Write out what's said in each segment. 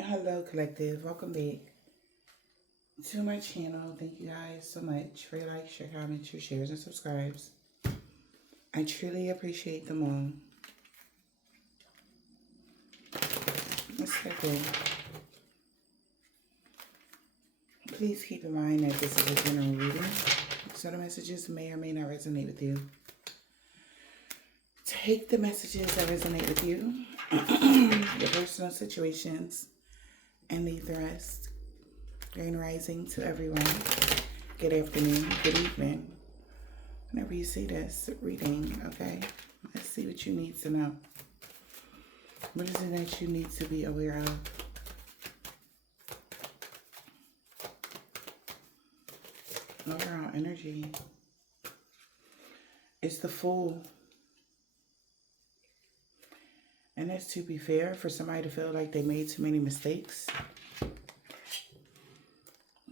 Hello, collective. Welcome back to my channel. Thank you guys so much for your likes, your comments, your shares, and subscribes. I truly appreciate them all. Let's get good. Please keep in mind that this is a general reading, so the messages may or may not resonate with you. Take the messages that resonate with you, your personal situations, and leave the rest. Grand rising to everyone. Good afternoon, good evening. Whenever you see this reading, okay? Let's see what you need to know. What is it that you need to be aware of? Overall energy. It's the Fool. And that's to be fair for somebody to feel like they made too many mistakes.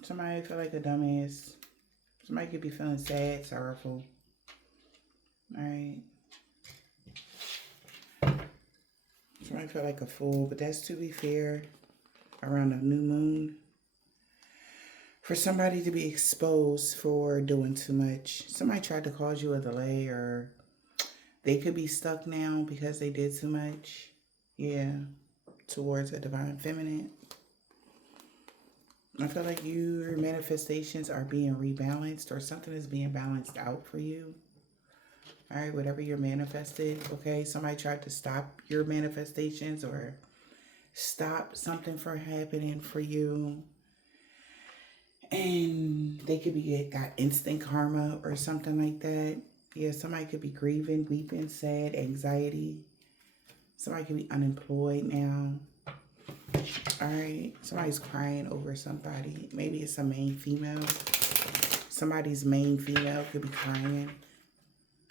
Somebody feel like a dumbass. Somebody could be feeling sad, sorrowful. Alright. Somebody feel like a fool, but that's to be fair around a new moon. For somebody to be exposed for doing too much. Somebody tried to cause you a delay, or they could be stuck now because they did too much. Yeah. Towards a divine feminine. I feel like your manifestations are being rebalanced, or something is being balanced out for you. All right, whatever you're manifested, okay? Somebody tried to stop your manifestations or stop something from happening for you. And they could be got instant karma or something like that. Yeah, somebody could be grieving, weeping, sad, anxiety. Somebody could be unemployed now. All right, somebody's crying over somebody. Maybe it's a main female. Somebody's main female could be crying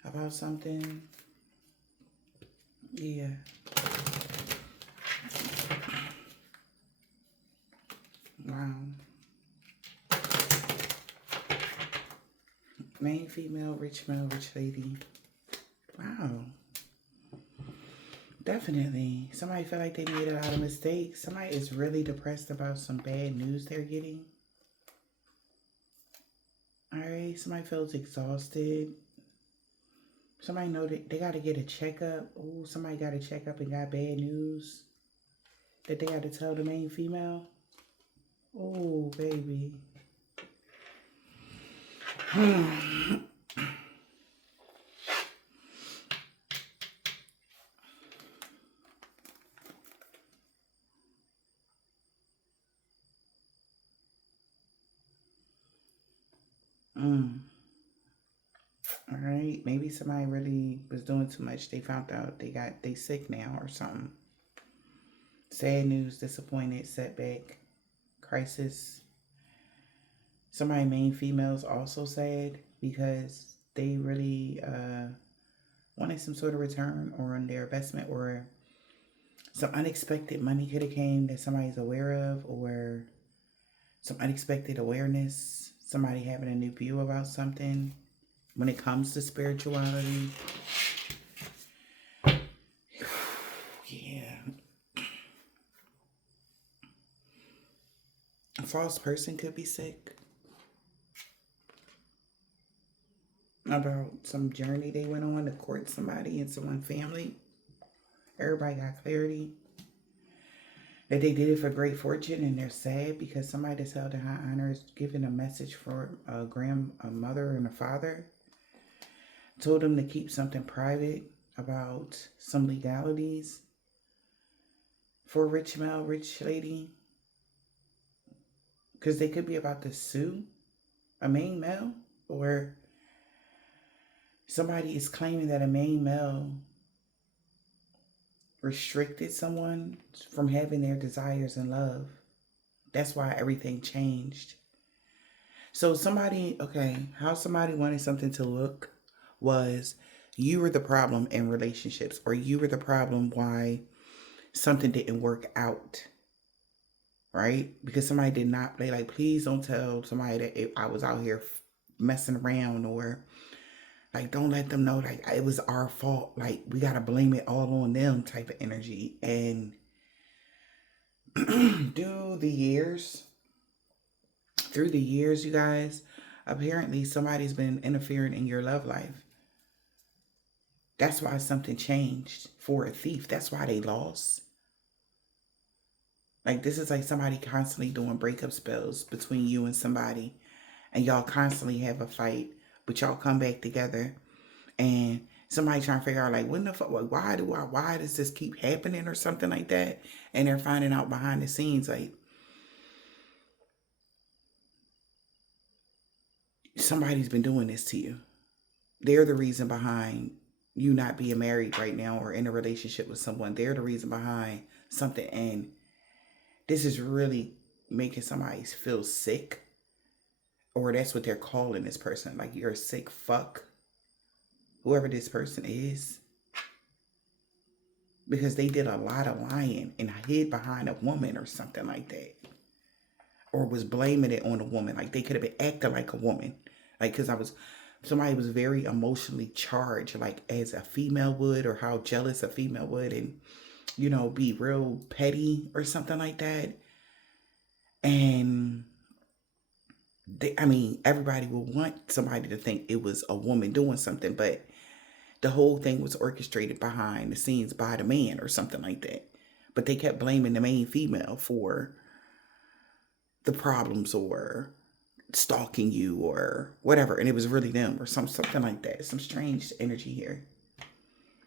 about something. Yeah. Wow. Main female, rich male, rich lady. Wow. Definitely. Somebody feel like they made a lot of mistakes. Somebody is really depressed about some bad news they're getting. Alright, somebody feels exhausted. Somebody know that they got to get a checkup. Oh, somebody got a checkup and got bad news that they got to tell the main female. Oh, baby. All right, maybe somebody really was doing too much. They found out they sick now or something. Sad news, disappointed, setback, crisis. Somebody main females also sad because they really wanted some sort of return on their investment, or some unexpected money could have came that somebody's aware of, or some unexpected awareness, somebody having a new view about something when it comes to spirituality. Yeah. A false person could be sick about some journey they went on to court somebody and someone family. Everybody got clarity that they did it for great fortune, and they're sad because somebody that's held in high honor is giving a message for a mother and a father. Told them to keep something private about some legalities for a rich male, rich lady. Because they could be about to sue a main male, or somebody is claiming that a main male restricted someone from having their desires and love. That's why everything changed. So somebody, okay, how somebody wanted something to look was you were the problem in relationships, or you were the problem why something didn't work out, right? Because somebody did not play, like, please don't tell somebody that I was out here messing around, or like, don't let them know like it was our fault, like we got to blame it all on them type of energy. And Do the years, through the years, you guys, apparently somebody's been interfering in your love life. That's why something changed for a thief. That's why they lost. Like, this is like somebody constantly doing breakup spells between you and somebody, and y'all constantly have a fight, but y'all come back together, and somebody trying to figure out, like, when the fuck, like, why does this keep happening or something like that, and they're finding out behind the scenes, like, somebody's been doing this to you. They're the reason behind you not being married right now or in a relationship with someone. They're the reason behind something, and this is really making somebody feel sick, or that's what they're calling this person. Like, you're a sick fuck, whoever this person is, because they did a lot of lying and hid behind a woman or something like that, or was blaming it on a woman. Like, they could have been acting like a woman, like, because somebody was very emotionally charged, like as a female would, or how jealous a female would, and be real petty or something like that. And everybody will want somebody to think it was a woman doing something, but the whole thing was orchestrated behind the scenes by the man or something like that. But they kept blaming the main female for the problems, or stalking you, or whatever, and it was really them, or something like that. Some strange energy here.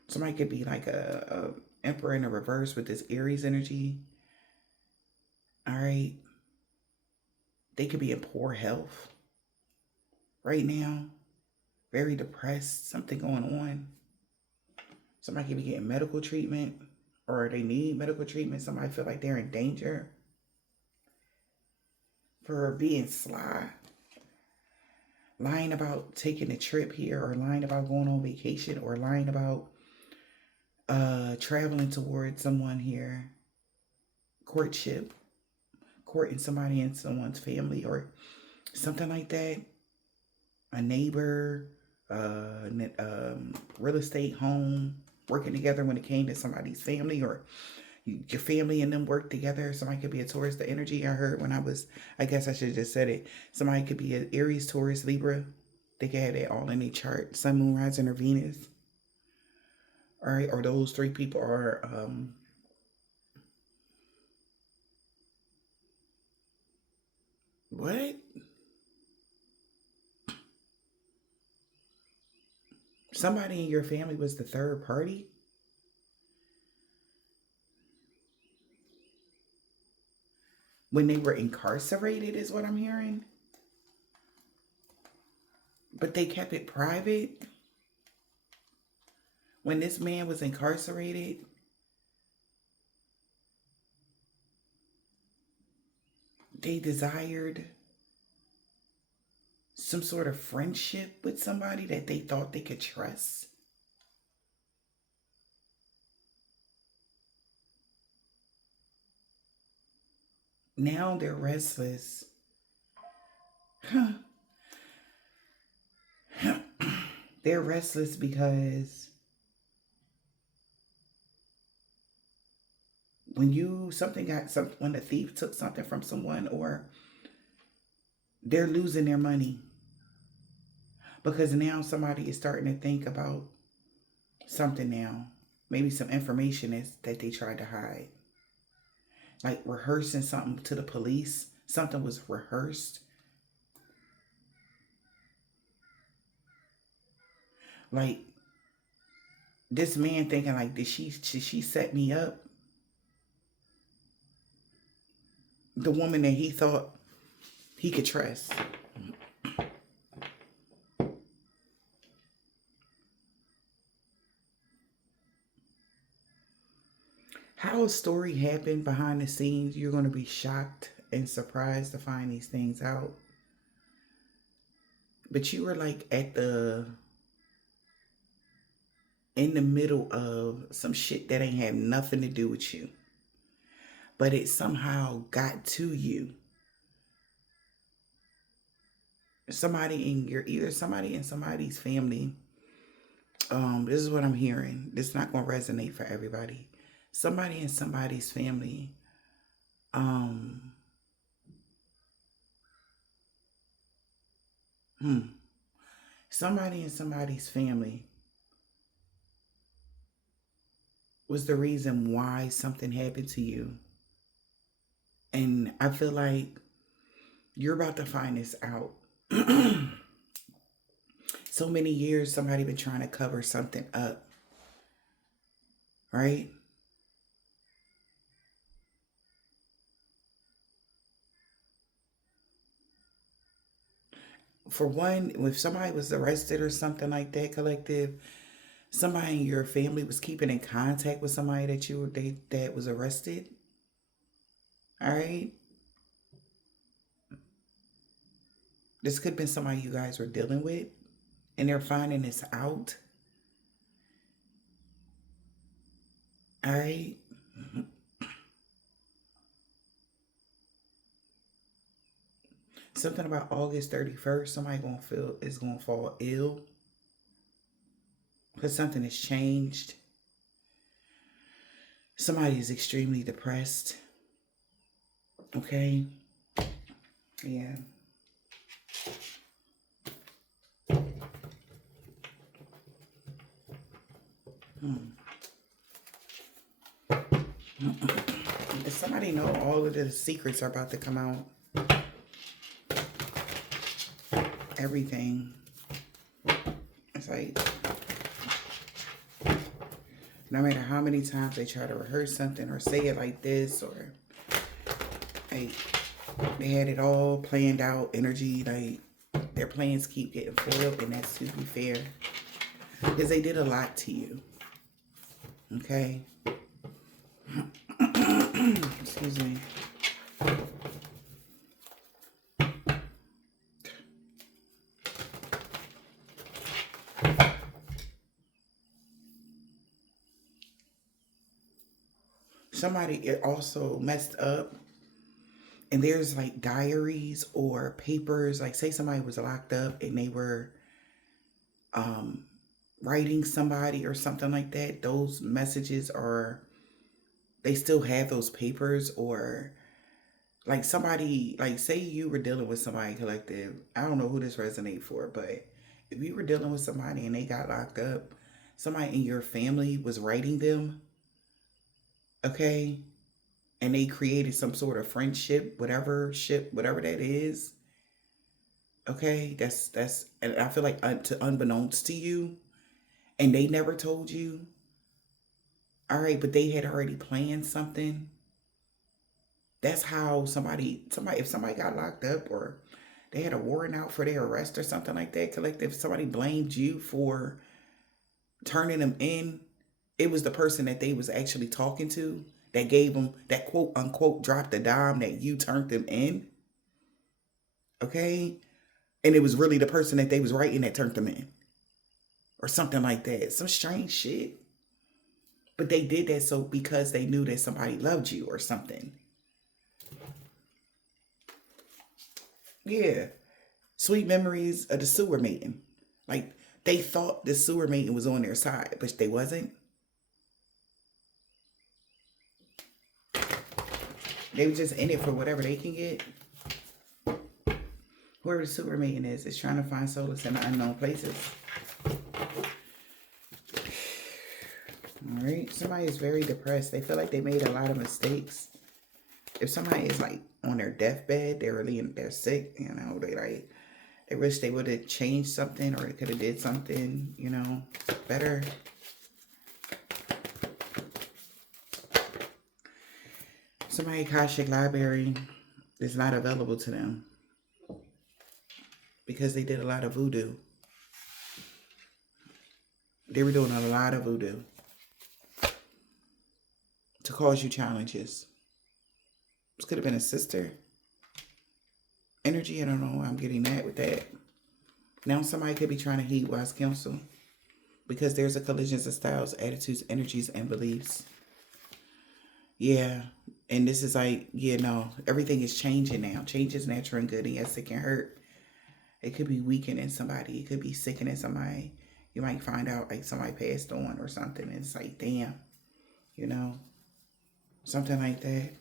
Somebody could be like a emperor in a reverse with this Aries energy. All right. They could be in poor health right now, very depressed, something going on. Somebody could be getting medical treatment, or they need medical treatment. Somebody feel like they're in danger for being sly, lying about taking a trip here, or lying about going on vacation, or lying about traveling towards someone here, courtship, courting somebody in someone's family, or something like that. A neighbor, real estate, home, working together when it came to somebody's family, or your family and them work together. Somebody could be a Taurus. The energy I heard I guess I should have just said it. Somebody could be an Aries, Taurus, Libra. They could have that all in their chart. Sun, Moon, Rising, or Venus. All right, or those three people are what? Somebody in your family was the third party? When they were incarcerated is what I'm hearing. But they kept it private. When this man was incarcerated, they desired some sort of friendship with somebody that they thought they could trust. Now they're restless. They're restless because when when the thief took something from someone, or they're losing their money, because now somebody is starting to think about something now. Maybe some information that they tried to hide. Like rehearsing something to the police. Something was rehearsed. Like this man thinking like, did she set me up? The woman that he thought he could trust. How a story happened behind the scenes, you're going to be shocked and surprised to find these things out. But you were like in the middle of some shit that ain't had nothing to do with you. But it somehow got to you. Either somebody in somebody's family. This is what I'm hearing. This is not going to resonate for everybody. Somebody in somebody's family Um, hmm. Somebody in somebody's family was the reason why something happened to you. And I feel like you're about to find this out. So many years somebody been trying to cover something up, right? For one, if somebody was arrested or something like that, collective, somebody in your family was keeping in contact with somebody that was arrested. All right. This could have been somebody you guys were dealing with, and they're finding this out. All right. Something about August 31st, somebody gonna fall ill because something has changed. Somebody is extremely depressed. Okay. Yeah. Hmm. Does somebody know all of the secrets are about to come out? Everything. It's like no matter how many times they try to rehearse something or say it like this, or like they had it all planned out, energy, like their plans keep getting foiled, and that's to be fair. Because they did a lot to you. Okay? Excuse me. Somebody it also messed up, and there's like diaries or papers, like say somebody was locked up and they were um writing somebody or something like that. Those messages are, they still have those papers, or like somebody, like say you were dealing with somebody, collective, I don't know who this resonate for, but if you were dealing with somebody and they got locked up, somebody in your family was writing them, okay, and they created some sort of friendship, whatever that is, okay, that's and I feel like to unbeknownst to you, and they never told you. All right, but they had already planned something. That's how somebody if somebody got locked up or they had a warrant out for their arrest or something like that, collective, somebody blamed you for turning them in, it was the person that they was actually talking to that gave them that quote unquote dropped the dime that you turned them in. Okay? And it was really the person that they was writing that turned them in. Or something like that. Some strange shit. But they did that so because they knew that somebody loved you or something. Yeah. Sweet memories of the sewer meeting. Like they thought the sewer meeting was on their side, but they wasn't. They were just in it for whatever they can get. Whoever the sewer meeting is trying to find solace in the unknown places. All right. Somebody is very depressed. They feel like they made a lot of mistakes. If somebody is like on their deathbed, they're sick, you know, they wish they would have changed something or they could have did something, you know, better. Somebody Akashic library is not available to them because they did a lot of voodoo. They were doing a lot of voodoo to cause you challenges. This could have been a sister energy. I don't know why I'm getting that with that. Now somebody could be trying to heed wise counsel because there's a collisions of styles, attitudes, energies, and beliefs. Yeah. And this is like, yeah, no, everything is changing now. Change is natural and good. And yes, it can hurt. It could be weakening somebody. It could be sickening somebody. You might find out like somebody passed on or something. And it's like, damn, you know, something like that.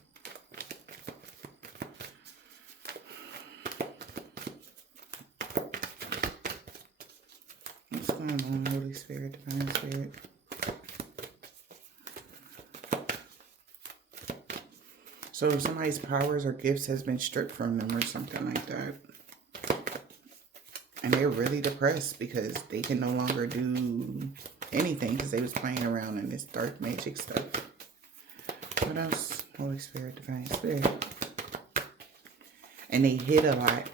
So somebody's powers or gifts has been stripped from them or something like that. And they're really depressed because they can no longer do anything because they was playing around in this dark magic stuff. What else? Holy Spirit, Divine Spirit. And they hid a lot,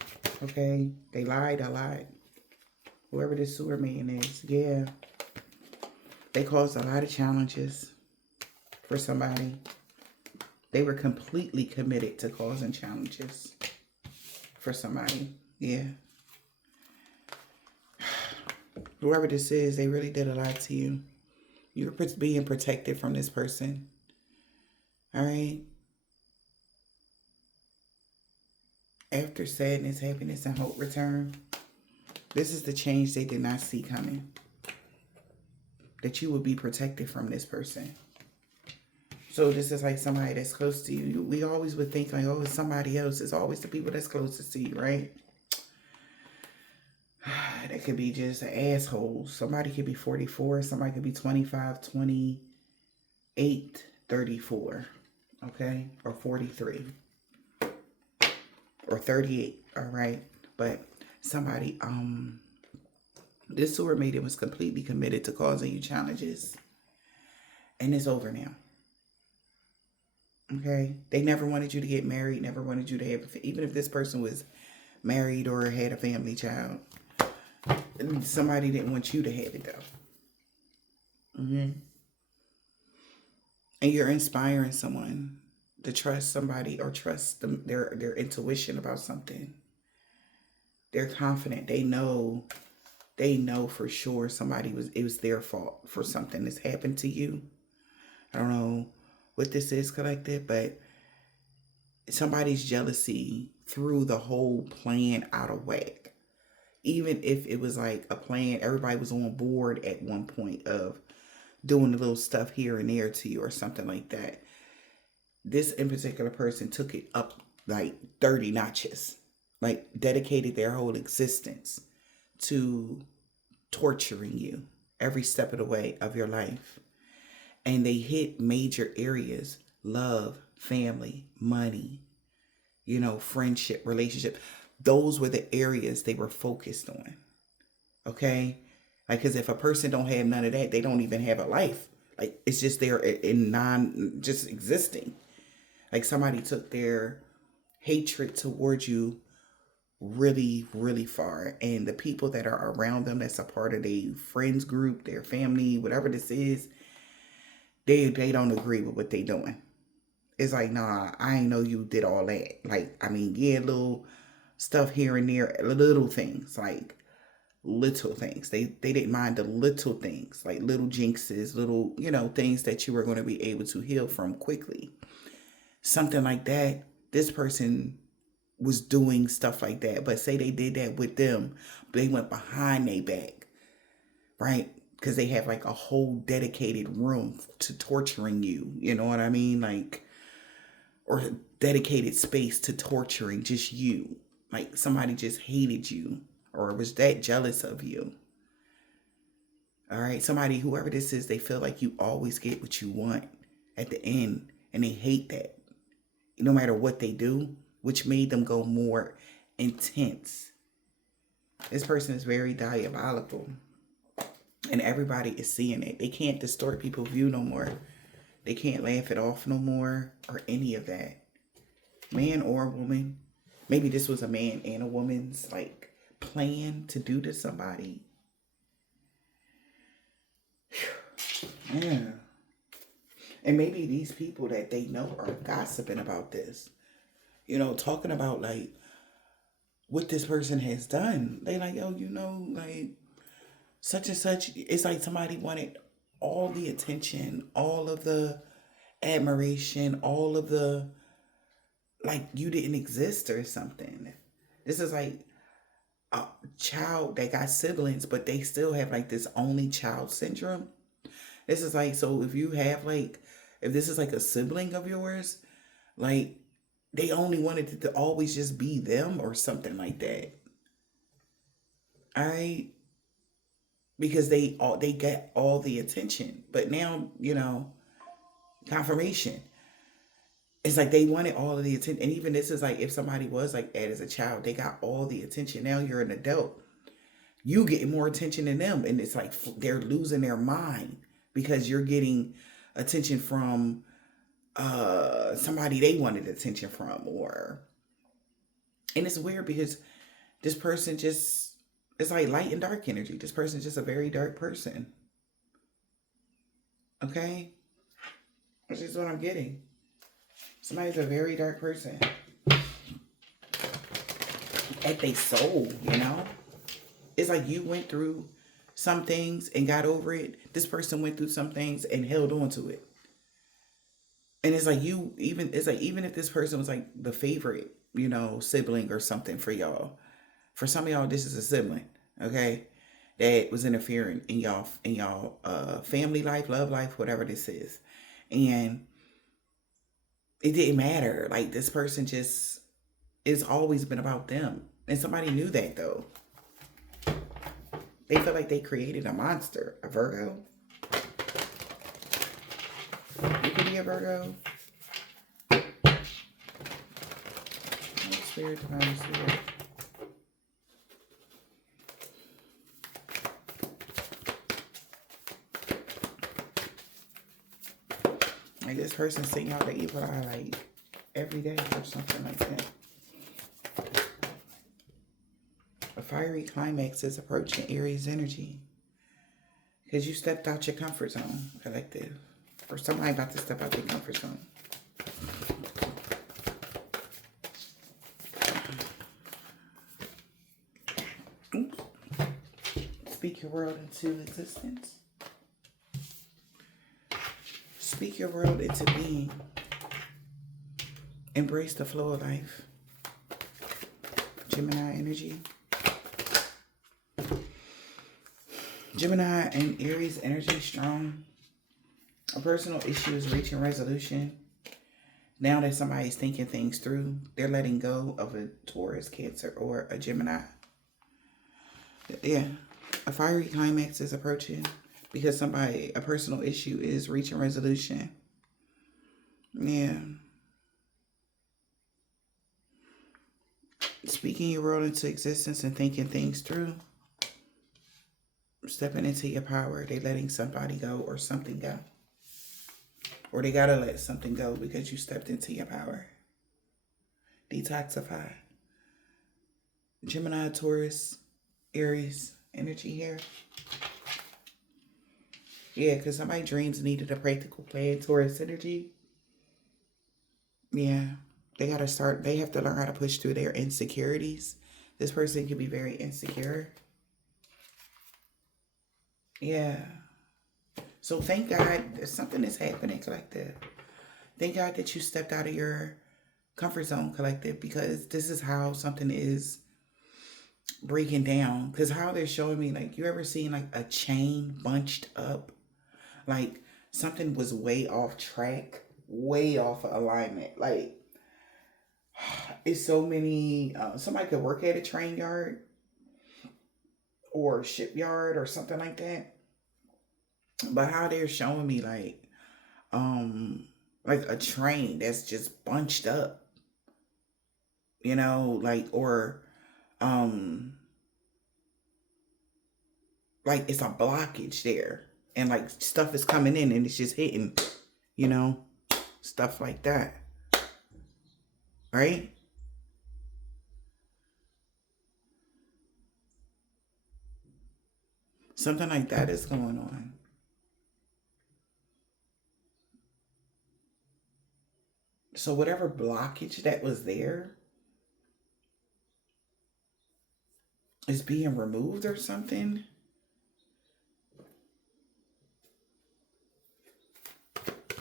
okay? They lied a lot. Whoever this sewer man is, yeah. They caused a lot of challenges for somebody. They were completely committed to causing challenges for somebody, yeah. Whoever this is, they really did a lot to you. You were being protected from this person. All right? After sadness, happiness, and hope return, this is the change they did not see coming. That you would be protected from this person. So this is like somebody that's close to you. We always would think like, oh, it's somebody else. It's always the people that's closest to you, right? That could be just an asshole. Somebody could be 44. Somebody could be 25, 28, 34. Okay? Or 43. Or 38. All right? But somebody, this sewer maiden was completely committed to causing you challenges. And it's over now. Okay? They never wanted you to get married. Never wanted you to have, even if this person was married or had a family child. Somebody didn't want you to have it though. And you're inspiring someone to trust somebody or trust them, their intuition about something. They're confident. They know for sure it was their fault for something that's happened to you. I don't know what this is, collective, but somebody's jealousy threw the whole plan out of whack. Even if it was like a plan, everybody was on board at one point of doing a little stuff here and there to you or something like that. This in particular person took it up like 30 notches, like dedicated their whole existence to torturing you every step of the way of your life. And they hit major areas: love, family, money, friendship, relationship. Those were the areas they were focused on. Okay? Like, because if a person don't have none of that, they don't even have a life. Like, it's just there just existing. Like, somebody took their hatred towards you really, really far. And the people that are around them, that's a part of their friends group, their family, whatever this is, they don't agree with what they doing. It's like, nah, I ain't know you did all that. Like, I mean, yeah, little stuff here and there, little things, like little things. They didn't mind the little things, like little jinxes, little, things that you were going to be able to heal from quickly. Something like that. This person was doing stuff like that. But say they did that with them, they went behind their back, right? Because they have like a whole dedicated room to torturing you. You know what I mean? Like, or dedicated space to torturing just you. Like somebody just hated you or was that jealous of you. All right. Somebody, whoever this is, they feel like you always get what you want at the end. And they hate that no matter what they do, which made them go more intense. This person is very diabolical. And everybody is seeing it. They can't distort people's view no more. They can't laugh it off no more or any of that. Man or woman. Maybe this was a man and a woman's like plan to do to somebody. Yeah. And maybe these people that they know are gossiping about this. Talking about like what this person has done. They like, yo, like such and such. It's like somebody wanted all the attention, all of the admiration, all of the, like you didn't exist or something. This is like a child that got siblings, but they still have like this only child syndrome. This is like, so if you have like, if this is like a sibling of yours, like they only wanted it to always just be them or something like that. All right. Because they get all the attention. But now, confirmation. It's like they wanted all of the attention. And even this is like, if somebody was like that as a child, they got all the attention. Now you're an adult. You get more attention than them. And it's like they're losing their mind because you're getting attention from somebody they wanted attention from. And it's weird because this person just, it's like light and dark energy. This person's just a very dark person. Okay? Which is what I'm getting. Somebody's a very dark person. At their soul, you know? It's like you went through some things and got over it. This person went through some things and held on to it. And it's like even if this person was like the favorite, you know, sibling or something for y'all. For some of y'all, this is a sibling, okay? That was interfering in y'all family life, love life, whatever this is. And it didn't matter. Like, this person just, it's always been about them. And somebody knew that, though. They feel like they created a monster. A Virgo. You could be a Virgo. Spirit, divine spirit. Like, this person seeing out the evil eye like every day or something like that. A fiery climax is approaching Aries energy. Because you stepped out your comfort zone, collective. Or somebody about to step out their comfort zone. Speak your world into existence. Speak your world into being. Embrace the flow of life. Gemini energy. Gemini and Aries energy strong. A personal issue is reaching resolution. Now that somebody's thinking things through, they're letting go of a Taurus, Cancer, or a Gemini. Yeah. A fiery climax is approaching because a personal issue is reaching resolution. Yeah. Speaking your world into existence and thinking things through. Stepping into your power. They letting somebody go or something go. Or they gotta let something go because you stepped into your power. Detoxify. Gemini, Taurus, Aries energy here. Yeah, because somebody's dreams needed a practical plan. Taurus energy. Yeah. They have to learn how to push through their insecurities. This person can be very insecure. Yeah. So thank God something is happening, collective. Thank God that you stepped out of your comfort zone, collective, because this is how something is breaking down. Because how they're showing me, like, you ever seen like a chain bunched up? Like something was way off track, way off of alignment. Like, it's so many, somebody could work at a train yard or shipyard or something like that. But how they're showing me like a train that's just bunched up, you know, like, or like it's a blockage there and like stuff is coming in and it's just hitting, you know, stuff like that. Right? Something like that is going on. So whatever blockage that was there is being removed or something.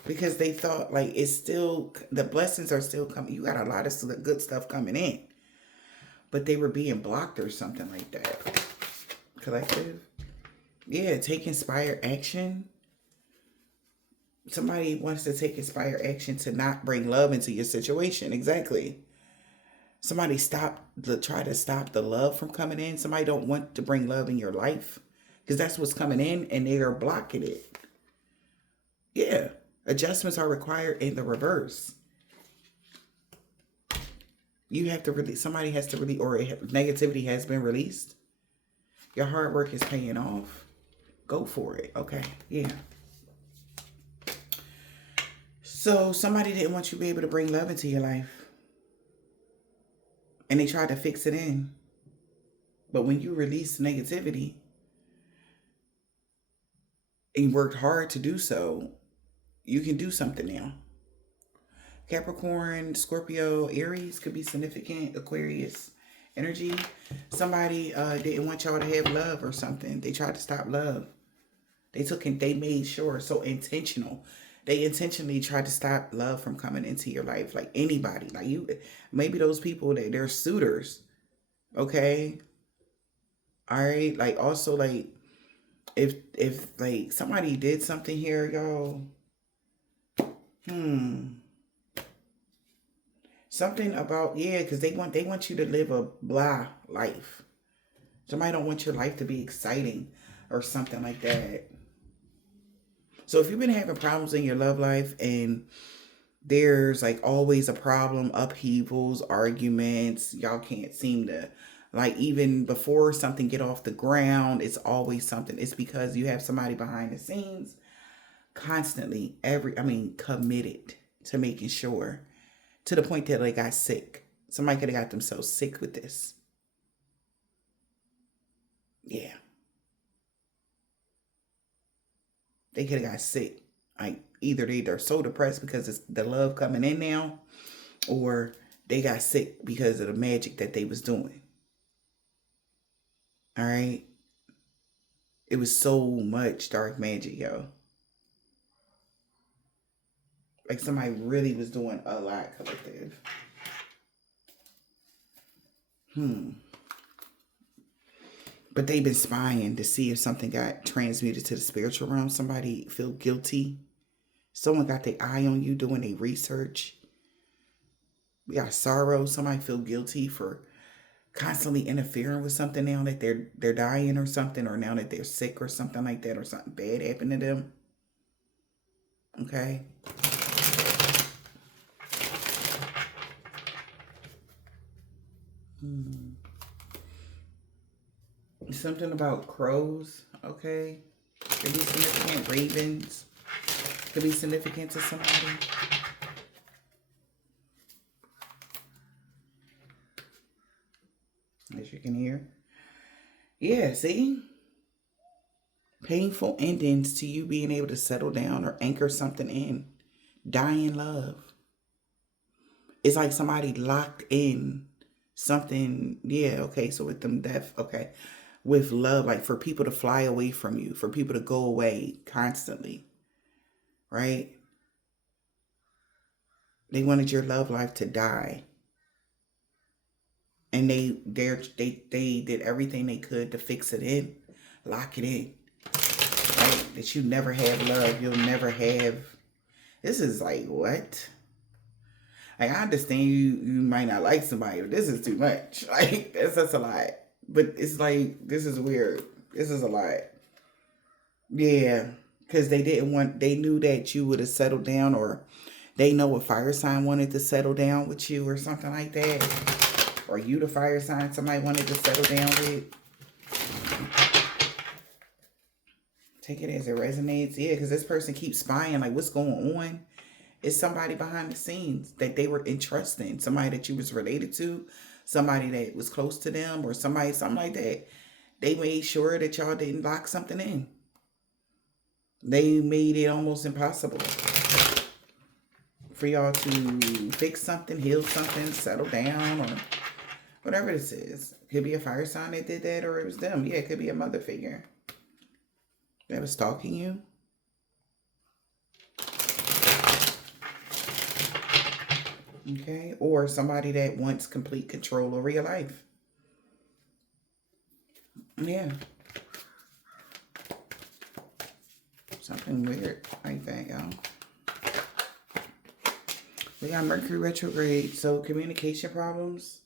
Because they thought like it's still, the blessings are still coming. You got a lot of good stuff coming in. But they were being blocked or something like that. Collective. Yeah, take inspired action. Somebody wants to take inspired action to not bring love into your situation. Exactly. Somebody try to stop the love from coming in. Somebody don't want to bring love in your life. Because that's what's coming in and they are blocking it. Yeah. Adjustments are required in the reverse. You have to really, somebody has to really, or negativity has been released. Your hard work is paying off. Go for it. Okay. Yeah. So somebody didn't want you to be able to bring love into your life. And they tried to fix it in. But when you release negativity and worked hard to do so, you can do something now. Capricorn, Scorpio, Aries could be significant. Aquarius energy. Somebody didn't want y'all to have love or something. They tried to stop love. They made sure, so intentional. They intentionally tried to stop love from coming into your life. Like anybody, like you, maybe those people that they're suitors. Okay. All right. Like also like if like somebody did something here, y'all. Something about, yeah, because they want you to live a blah life. Somebody don't want your life to be exciting or something like that. So if you've been having problems in your love life and there's like always a problem, upheavals, arguments, y'all can't seem to, like, even before something get off the ground, it's always something. It's because you have somebody behind the scenes constantly, committed to making sure, to the point that they got sick. Somebody could have got themselves sick with this. Yeah. They could have got sick. Like either they're so depressed because it's the love coming in now, or they got sick because of the magic that they was doing. All right. It was so much dark magic, yo. Like somebody really was doing a lot, collective. But they've been spying to see if something got transmuted to the spiritual realm. Somebody feel guilty. Someone got their eye on you doing their research. We got sorrow. Somebody feel guilty for constantly interfering with something now that they're dying or something, or now that they're sick or something like that, or something bad happened to them. Okay. Something about crows. Okay. Could be significant. Ravens could be significant to somebody. As you can hear. Yeah, see? Painful endings to you being able to settle down or anchor something in. Die in love. It's like somebody locked in something. Yeah, okay. So with them death, okay. With love, like for people to fly away from you, for people to go away constantly. Right? They wanted your love life to die. And they did everything they could to fix it in, lock it in, right? That you never have love, you'll never have. This is like what? Like I understand you might not like somebody, but this is too much. Like that's a lot. But it's like this is weird. This is a lot. Yeah, because they knew that you would have settled down, or they know a fire sign wanted to settle down with you or something like that. Or you the fire sign somebody wanted to settle down with. Take it as it resonates. Yeah, because this person keeps spying. Like, what's going on? It's somebody behind the scenes that they were entrusting. Somebody that you was related to. Somebody that was close to them. Or something like that. They made sure that y'all didn't lock something in. They made it almost impossible for y'all to fix something, heal something, settle down, or whatever this is. It could be a fire sign that did that, or it was them. Yeah, it could be a mother figure that was stalking you. Okay, or somebody that wants complete control over your life. Yeah. Something weird like that, y'all. We got Mercury retrograde, so communication problems.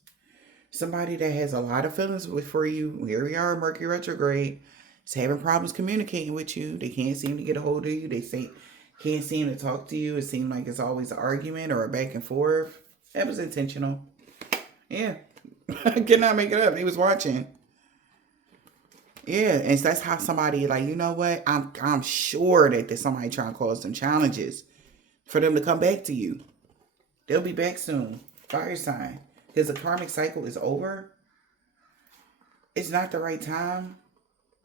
Somebody that has a lot of feelings for you. Here we are, Mercury retrograde. Is having problems communicating with you. They can't seem to get a hold of you. They can't seem to talk to you. It seems like it's always an argument or a back and forth. That was intentional. Yeah. I cannot make it up. They was watching. Yeah, and that's how somebody like, you know what? I'm sure that there's somebody trying to cause some challenges for them to come back to you. They'll be back soon. Fire sign. Because the karmic cycle is over. It's not the right time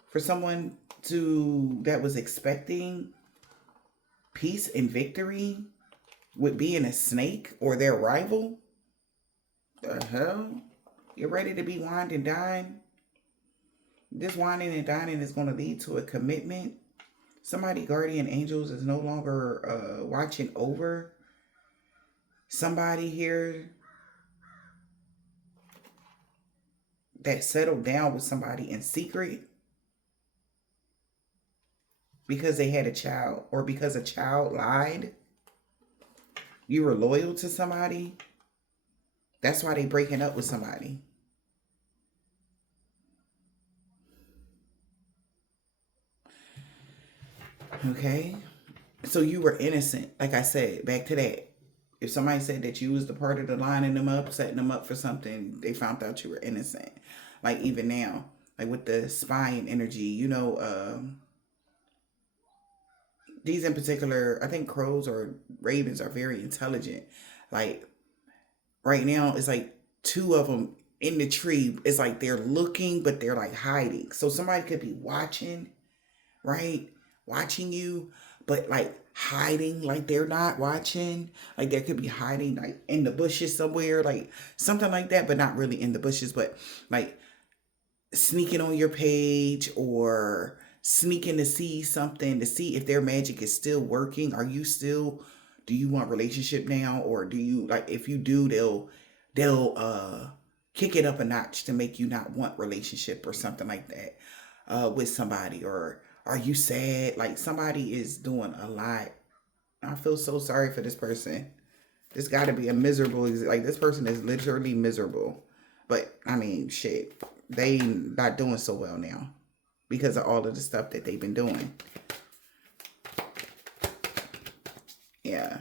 for someone that was expecting peace and victory with being a snake or their rival. The hell? You're ready to be wined and dined. This whining and dining is going to lead to a commitment. Somebody, guardian angels, is no longer watching over somebody here that settled down with somebody in secret because they had a child or because a child lied. You were loyal to somebody. That's why they breaking up with somebody. Okay? So you were innocent. Like I said, back to that. If somebody said that you was the part of the lining them up, setting them up for something, they found out you were innocent. Like even now, like with the spying energy, these in particular, I think crows or ravens are very intelligent. Like right now, it's like two of them in the tree. It's like they're looking, but they're like hiding. So somebody could be watching, right? Watching you, but like hiding like they're not watching. Like they could be hiding like in the bushes somewhere, like something like that, but not really in the bushes, but like sneaking on your page or sneaking to see something to see if their magic is still working. Do you want relationship now, or do you like, if you do, they'll kick it up a notch to make you not want relationship or something like that with somebody? Or are you sad? Like somebody is doing a lot. I feel so sorry for this person. This got to be a miserable, like this person is literally miserable. But I mean, shit, they not doing so well now because of all of the stuff that they've been doing. Yeah,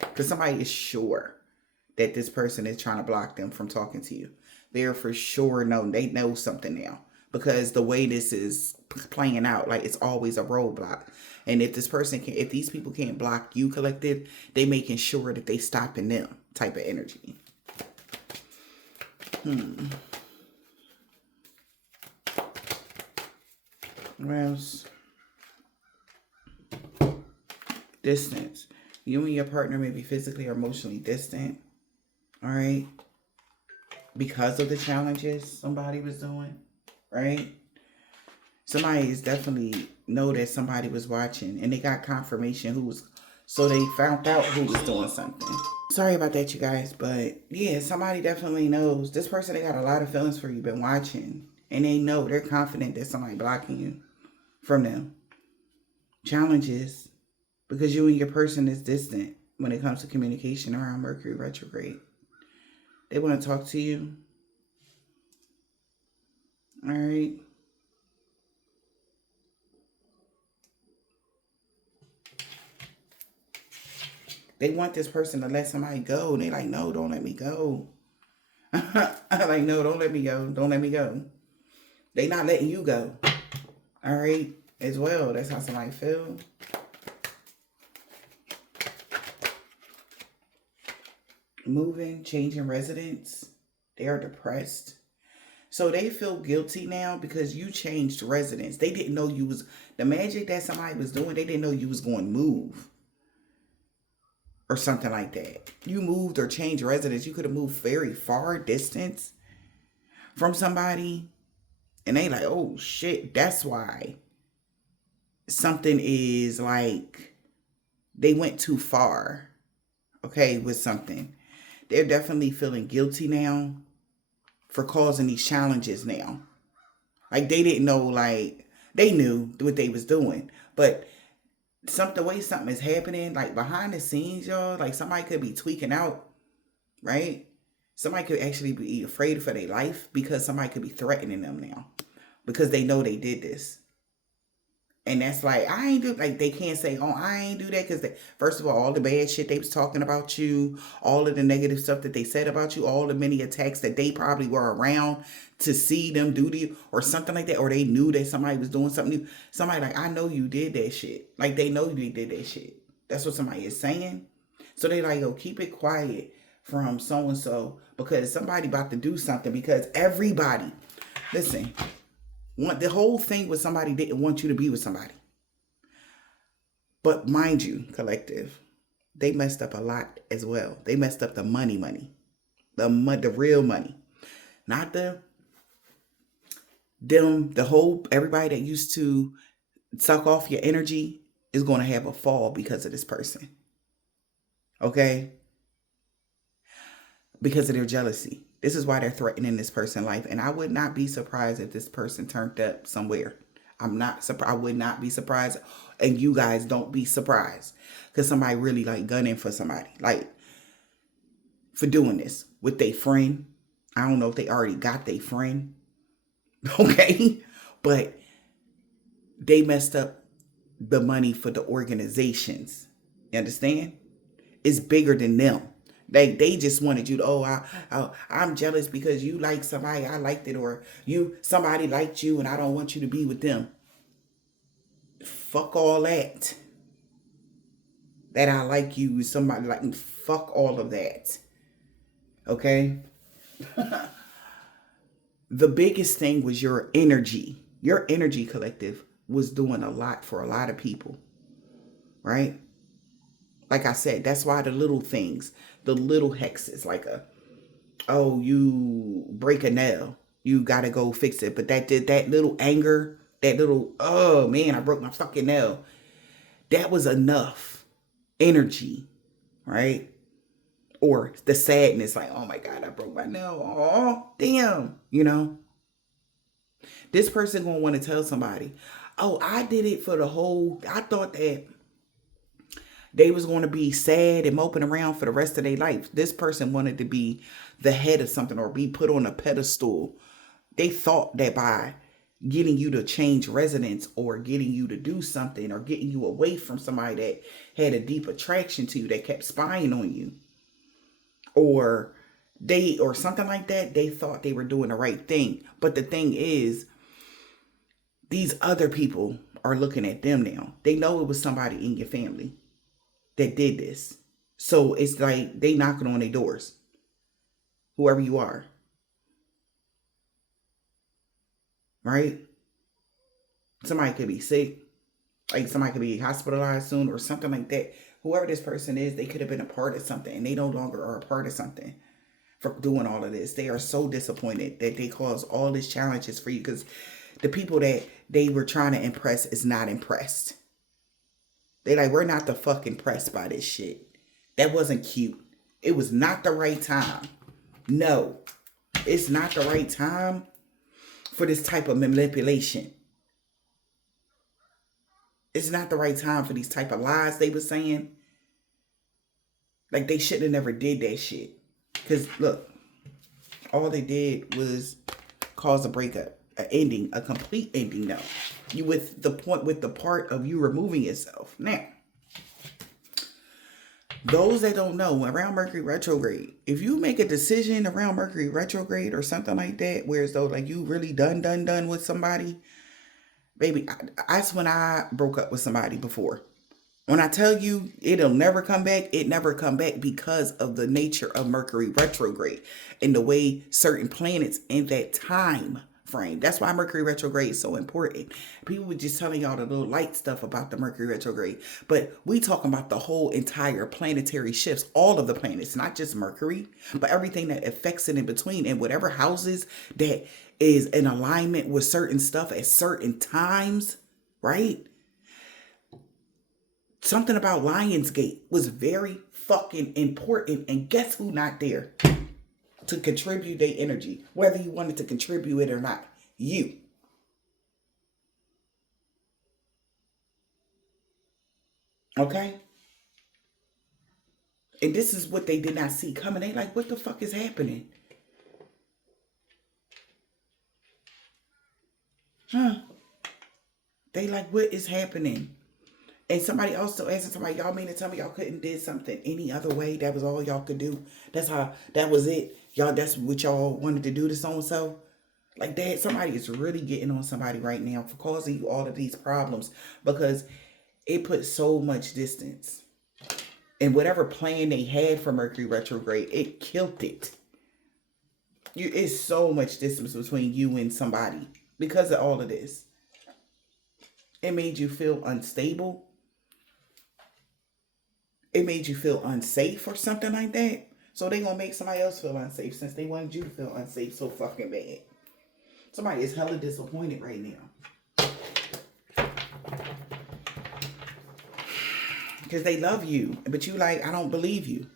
because somebody is sure that this person is trying to block them from talking to you. They're for sure they know something now, because the way this is playing out, like it's always a roadblock. And if if these people can't block you, collective, they making sure that they stopping them type of energy. What else? Distance. You and your partner may be physically or emotionally distant. All right. Because of the challenges somebody was doing. Right. Somebody is definitely know that somebody was watching, and they got confirmation so they found out who was doing something. Sorry about that, you guys, but yeah, somebody definitely knows. This person, they got a lot of feelings for you, been watching, and they're confident that somebody blocking you from them. Challenges, because you and your person is distant when it comes to communication around Mercury retrograde. They want to talk to you. All right. They want this person to let somebody go. And they like, no, don't let me go. Like, no, don't let me go. Don't let me go. They not letting you go. All right. As well. That's how somebody feel. Moving, changing residence. They are depressed. So they feel guilty now because you changed residence. They didn't know you was, the magic that somebody was doing, they didn't know you was going to move. Or something like that. You moved or changed residence. You could have moved very far distance from somebody. And they like, oh shit, that's why something is like, they went too far. Okay, with something. They're definitely feeling guilty now for causing these challenges now. Like they didn't know, like they knew what they was doing. But the way something is happening, like behind the scenes, y'all, like somebody could be tweaking out, right? Somebody could actually be afraid for their life because somebody could be threatening them now because they know they did this. And that's like, I ain't do, like, they can't say, oh, I ain't do that. Because, first of all the bad shit they was talking about you, all of the negative stuff that they said about you, all the many attacks that they probably were around to see them do to you or something like that. Or they knew that somebody was doing something new. Somebody like, I know you did that shit. Like, they know you did that shit. That's what somebody is saying. So they like, yo, keep it quiet from so-and-so because somebody about to do something. Because everybody, listen, the whole thing was somebody didn't want you to be with somebody. But mind you, collective, they messed up a lot as well. They messed up the money. The real money. Not everybody that used to suck off your energy is going to have a fall because of this person. Okay? Because of their jealousy. This is why they're threatening this person's life. And I would not be surprised if this person turned up somewhere. I would not be surprised. And you guys don't be surprised. Because somebody really like gunning for somebody. Like, for doing this with their friend. I don't know if they already got their friend. Okay? But they messed up the money for the organizations. You understand? It's bigger than them. They just wanted you to, I'm jealous because you like somebody, I liked it, or somebody liked you and I don't want you to be with them. Fuck all that. That I like you, somebody like me. Fuck all of that. Okay? The biggest thing was your energy. Your energy, collective, was doing a lot for a lot of people. Right? Like I said, that's why the little things, the little hexes, like you break a nail, you gotta go fix it. But that little anger, that little, oh man, I broke my fucking nail. That was enough energy, right? Or the sadness, like, oh my God, I broke my nail. Oh, damn, This person gonna want to tell somebody, oh, I did it for I thought that they was going to be sad and moping around for the rest of their life. This person wanted to be the head of something or be put on a pedestal. They thought that by getting you to change residence or getting you to do something or getting you away from somebody that had a deep attraction to you, that kept spying on you, or something like that, they thought they were doing the right thing. But the thing is, these other people are looking at them now. They know it was somebody in your family that did this. So it's like they knocking on their doors. Whoever you are. Right? Somebody could be sick. Like somebody could be hospitalized soon or something like that. Whoever this person is, they could have been a part of something and they no longer are a part of something for doing all of this. They are so disappointed that they cause all these challenges for you because the people that they were trying to impress is not impressed. They like, we're not the fuck impressed by this shit. That wasn't cute. It was not the right time. No, it's not the right time for this type of manipulation. It's not the right time for these type of lies they were saying. Like, they should have never did that shit. Because, look, all they did was cause a breakup, an ending, a complete ending, though. With the part of you removing yourself. Now, those that don't know, around Mercury retrograde, if you make a decision around Mercury retrograde or something like that, where as though like you really done with somebody, baby, that's when I broke up with somebody before. When I tell you it'll never come back, it never come back because of the nature of Mercury retrograde and the way certain planets in that time frame. That's why Mercury retrograde is so important. People were just telling y'all the little light stuff about the Mercury retrograde, but we talking about the whole entire planetary shifts, all of the planets, not just Mercury, but everything that affects it in between, and whatever houses that is in alignment with certain stuff at certain times, right? Something about Lionsgate was very fucking important, and guess who not there to contribute their energy, whether you wanted to contribute it or not? You. Okay? And this is what they did not see coming. They like, what the fuck is happening? They like, what is happening? And somebody also answered somebody, y'all mean to tell me y'all couldn't did something any other way? That was all y'all could do. That was it. Y'all, that's what y'all wanted to do to so-and-so. Like that, somebody is really getting on somebody right now for causing you all of these problems because it puts so much distance. And whatever plan they had for Mercury retrograde, it killed it. It's so much distance between you and somebody because of all of this. It made you feel unstable. It made you feel unsafe or something like that. So they gonna make somebody else feel unsafe since they wanted you to feel unsafe so fucking bad. Somebody is hella disappointed right now. Because they love you. But you like, I don't believe you.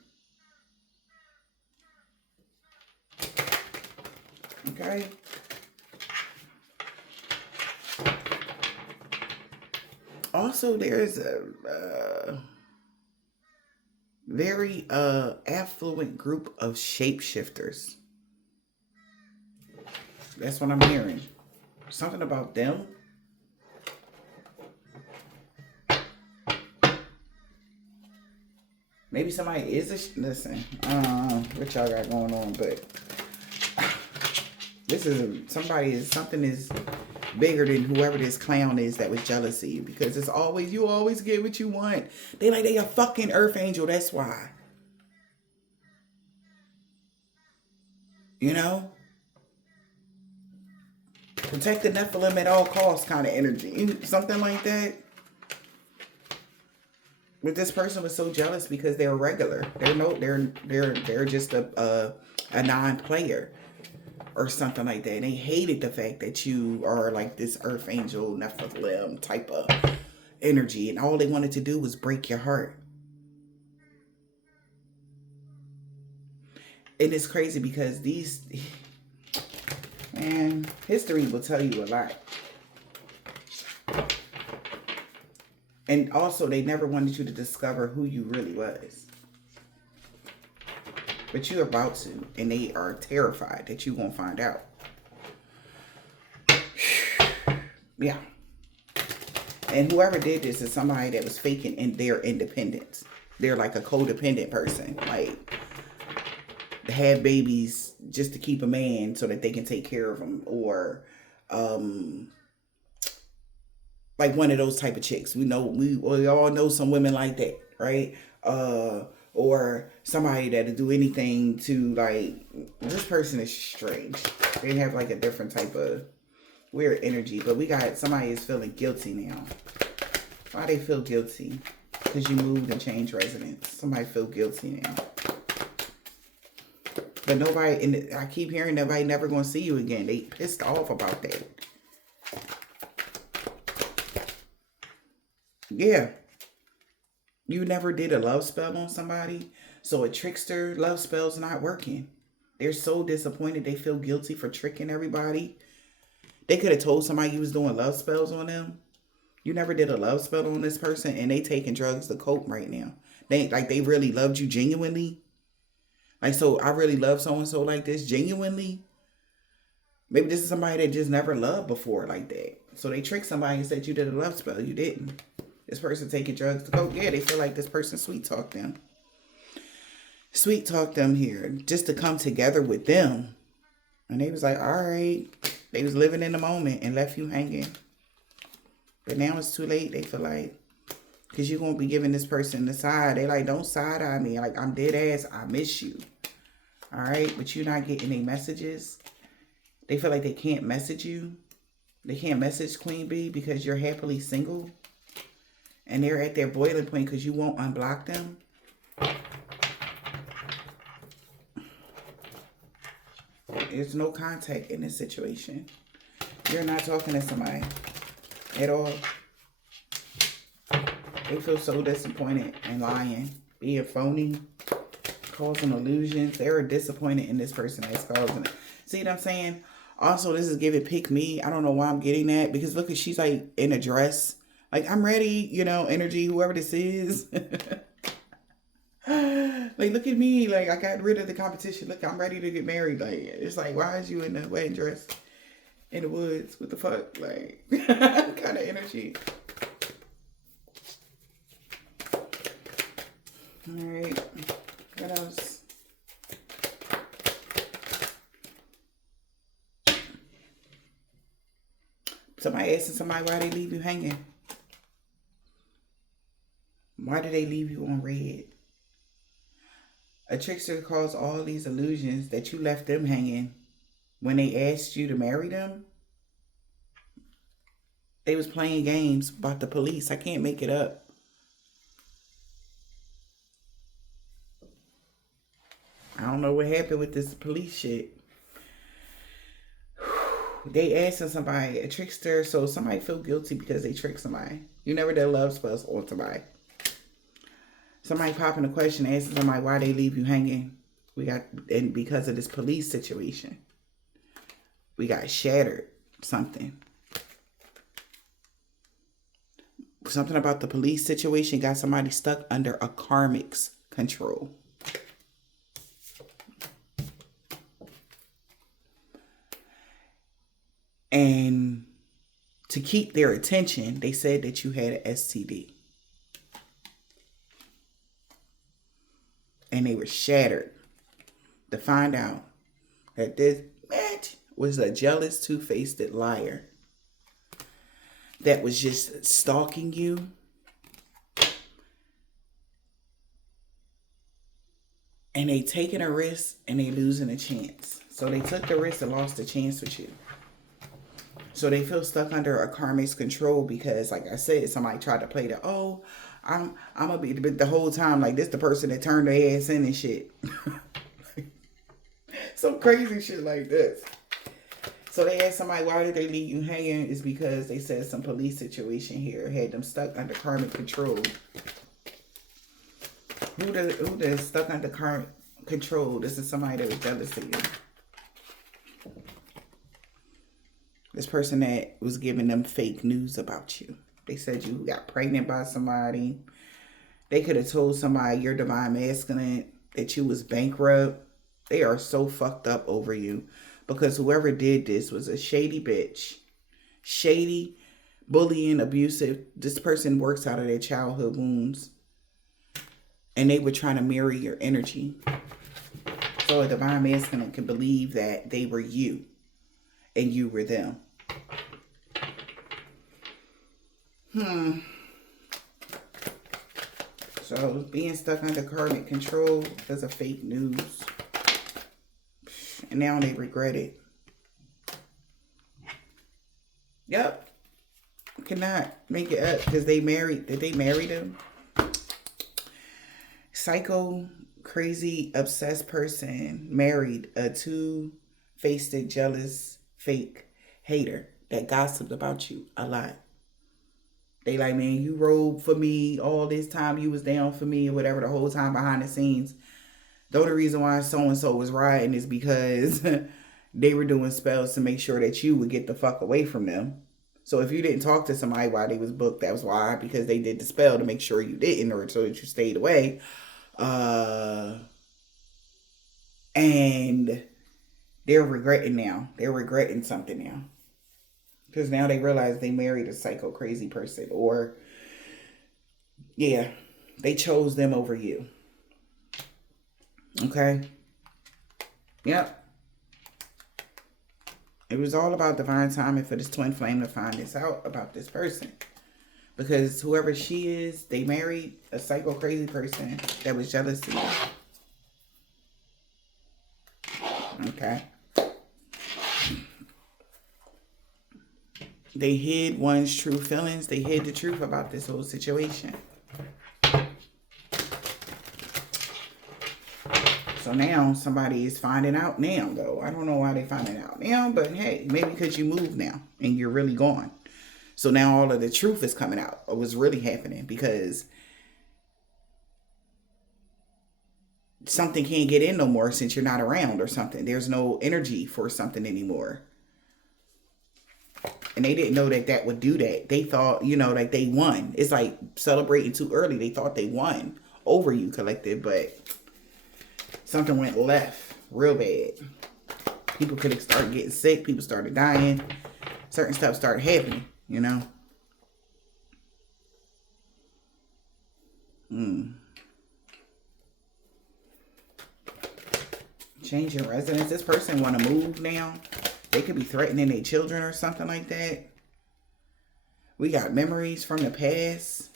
Okay? Also, there's a very affluent group of shapeshifters. That's what I'm hearing. Something about them. Maybe somebody is listen, what y'all got going on, but this is something is bigger than whoever this clown is that was jealous of you, because it's always, you always get what you want. They a fucking earth angel, that's why. You know? Protect the Nephilim at all costs kind of energy. Something like that. But this person was so jealous because they're regular. They're just a non-player or something like that. And they hated the fact that you are like this earth angel, Nephilim type of energy. And all they wanted to do was break your heart. And it's crazy because man, history will tell you a lot. And also, they never wanted you to discover who you really was. But you're about to. And they are terrified that you won't find out. Yeah. And whoever did this is somebody that was faking in their independence. They're like a codependent person. Like, have babies just to keep a man so that they can take care of him. Or, like one of those type of chicks. We all know some women like that, right? Or somebody that'll do anything to, like, this person is strange. They have like a different type of weird energy. But we got somebody is feeling guilty now. Why they feel guilty? Because you moved and changed residence. Somebody feel guilty now. But nobody, I keep hearing nobody never gonna see you again. They pissed off about that. Yeah. You never did a love spell on somebody. So a trickster love spell's not working. They're so disappointed. They feel guilty for tricking everybody. They could have told somebody you was doing love spells on them. You never did a love spell on this person, and they taking drugs to cope right now. They really loved you genuinely. Like, so I really love so-and-so like this genuinely. Maybe this is somebody that just never loved before like that. So they tricked somebody and said you did a love spell. You didn't. This person taking drugs to cope. Yeah, they feel like this person sweet talked them. Sweet talked them here just to come together with them. And they was like, all right. They was living in the moment and left you hanging. But now it's too late. They feel like, because you're going to be giving this person the side. They like, don't side eye me. Like, I'm dead ass. I miss you. All right. But you're not getting any messages. They feel like they can't message you. They can't message Queen Bee because you're happily single. And they're at their boiling point because you won't unblock them. There's no contact in this situation. You're not talking to somebody at all. They feel so disappointed and lying, being phony, causing illusions. They're disappointed in this person that's causing it. See what I'm saying? Also, this is giving pick me. I don't know why I'm getting that, because look, she's like in a dress. Like, I'm ready, you know, energy, whoever this is. Like, look at me. Like, I got rid of the competition. Look, I'm ready to get married. Like, it's like, why is you in the wedding dress? in the woods. What the fuck? Like, kind of energy. All right. What else? Somebody asking somebody why they leave you hanging. Why did they leave you on red? A trickster caused all these illusions that you left them hanging when they asked you to marry them. They was playing games about the police. I can't make it up. I don't know what happened with this police shit. They asking somebody, a trickster, so somebody feel guilty because they tricked somebody. You never did love spells on somebody. Somebody popping a question, asking somebody why they leave you hanging. And because of this police situation. We got shattered something. Something about the police situation got somebody stuck under a karmic's control. And to keep their attention, they said that you had an STD. And they were shattered to find out that this match was a jealous, two-faced liar that was just stalking you. And they taking a risk and they losing a chance. So they took the risk and lost the chance with you. So they feel stuck under a karmic's control because, like I said, somebody tried to play the, oh, I'm gonna be the whole time like this the person that turned their ass in and shit. Some crazy shit like this. So they asked somebody why did they leave you hanging? Is because they said some police situation here had them stuck under karmic control. Who the stuck under karmic control? This is somebody that was jealous of you. This person that was giving them fake news about you. They said you got pregnant by somebody. They could have told somebody you're divine masculine, that you was bankrupt. They are so fucked up over you because whoever did this was a shady bitch. Shady, bullying, abusive. This person works out of their childhood wounds. And they were trying to mirror your energy. So a divine masculine can believe that they were you. And you were them. So being stuck under karmic control because of fake news. And now they regret it. Yep. Cannot make it up because they married. Did they marry them? Psycho, crazy, obsessed person married a two-faced, jealous, fake hater that gossiped about you a lot. They like, man, you rode for me all this time. You was down for me or whatever the whole time behind the scenes. The only reason why so-and-so was riding is because they were doing spells to make sure that you would get the fuck away from them. So if you didn't talk to somebody while they was booked, that was why. Because they did the spell to make sure you didn't or so that you stayed away. And they're regretting now. They're regretting something now. Because now they realize they married a psycho crazy person. Or, yeah, they chose them over you. Okay? Yep. It was all about divine timing for this twin flame to find this out about this person. Because whoever she is, they married a psycho crazy person that was jealous of you. Okay? They hid one's true feelings. They hid the truth about this whole situation. So now somebody is finding out now, though. I don't know why they're finding out now, but hey, maybe because you moved now and you're really gone. So now all of the truth is coming out of what's really happening because something can't get in no more since you're not around or something. There's no energy for something anymore. And they didn't know that that would do that. They thought, you know, like they won. It's like celebrating too early. They thought they won over you, collective, but something went left real bad. People could start getting sick. People started dying. Certain stuff started happening, you know. Change your residence. This person want to move now. They could be threatening their children or something like that. We got memories from the past.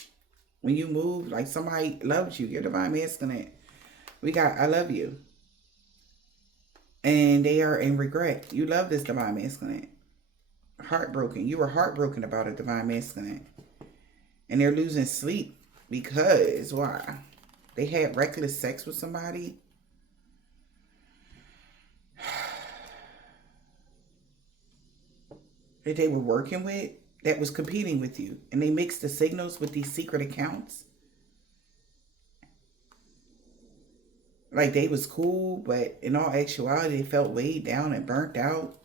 When you move, like somebody loved you. You're divine masculine. We got I love you. And they are in regret. You love this divine masculine. Heartbroken. You were heartbroken about a divine masculine. And they're losing sleep because why? They had reckless sex with somebody. That they were working with, that was competing with you. And they mixed the signals with these secret accounts. Like they was cool, but in all actuality, they felt weighed down and burnt out.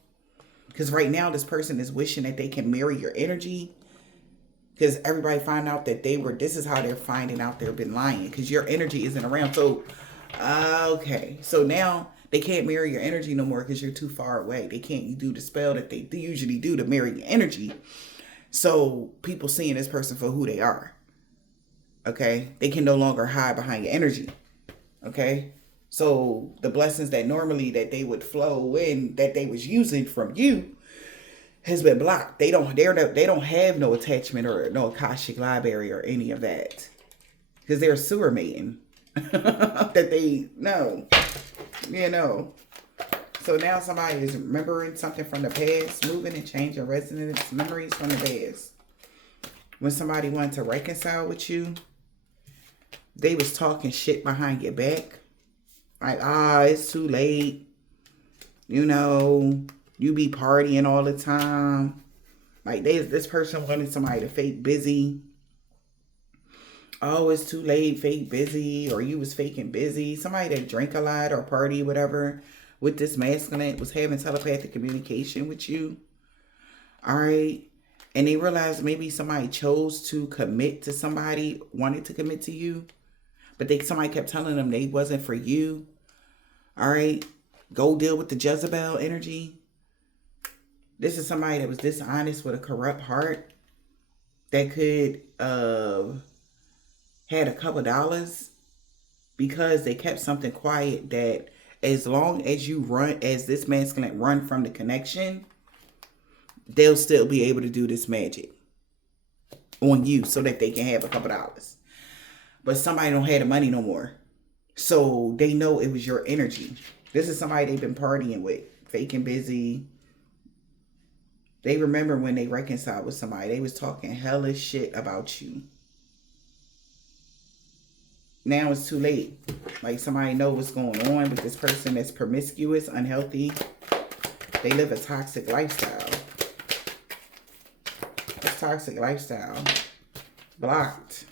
Because right now, this person is wishing that they can mirror your energy. Because everybody find out that this is how they're finding out they've been lying. Because your energy isn't around. So, okay. So now they can't mirror your energy no more because you're too far away. They can't do the spell that they usually do to mirror your energy. So people seeing this person for who they are. Okay. They can no longer hide behind your energy. Okay. So the blessings that normally that they would flow in that they was using from you has been blocked. They don't have no attachment or no Akashic library or any of that. Because they're sewer mating. That they know. You know. So now somebody is remembering something from the past, moving and changing resonance memories from the past. When somebody wanted to reconcile with you, they was talking shit behind your back. Like, it's too late. You know, you be partying all the time. Like, this person wanted somebody to fake busy. Oh, it's too late, fake busy. Or you was faking busy. Somebody that drank a lot or party, whatever, with this masculine was having telepathic communication with you. All right. And they realized maybe somebody chose to commit to somebody, wanted to commit to you. But somebody kept telling them they wasn't for you. All right. Go deal with the Jezebel energy. This is somebody that was dishonest with a corrupt heart. That could had a couple dollars. Because they kept something quiet that as long as you as this masculine run from the connection, they'll still be able to do this magic on you so that they can have a couple dollars. But somebody don't have the money no more. So they know it was your energy. This is somebody they've been partying with, faking busy. They remember when they reconciled with somebody, they was talking hellish shit about you. Now it's too late. Like somebody know what's going on with this person that's promiscuous, unhealthy. They live a toxic lifestyle. This toxic lifestyle. Blocked.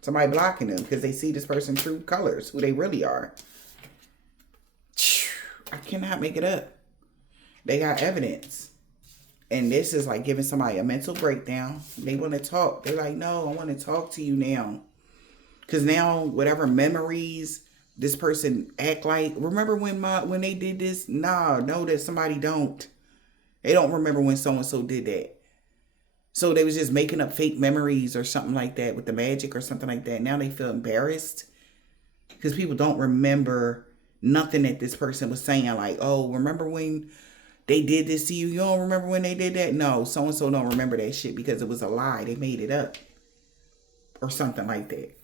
Somebody blocking them because they see this person true colors, who they really are. I cannot make it up. They got evidence. And this is like giving somebody a mental breakdown. They want to talk. They're like, no, I want to talk to you now. Because now, whatever memories this person act like. Remember when they did this? Nah, no, that somebody don't. They don't remember when so-and-so did that. So they was just making up fake memories or something like that with the magic or something like that. Now they feel embarrassed. Because people don't remember nothing that this person was saying. Like, oh, remember when they did this to you? You don't remember when they did that? No, so-and-so don't remember that shit because it was a lie. They made it up. Or something like that.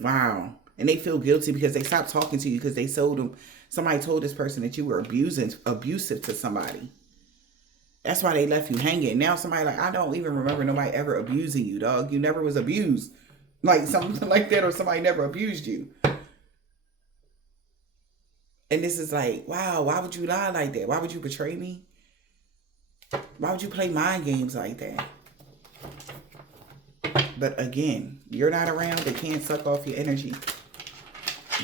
Wow. And they feel guilty because they stopped talking to you because they sold them. Somebody told this person that you were abusive to somebody. That's why they left you hanging. Now somebody like, I don't even remember nobody ever abusing you, dog. You never was abused. Like something like that, or somebody never abused you. And this is like, wow, why would you lie like that? Why would you betray me? Why would you play mind games like that? But again, you're not around. They can't suck off your energy.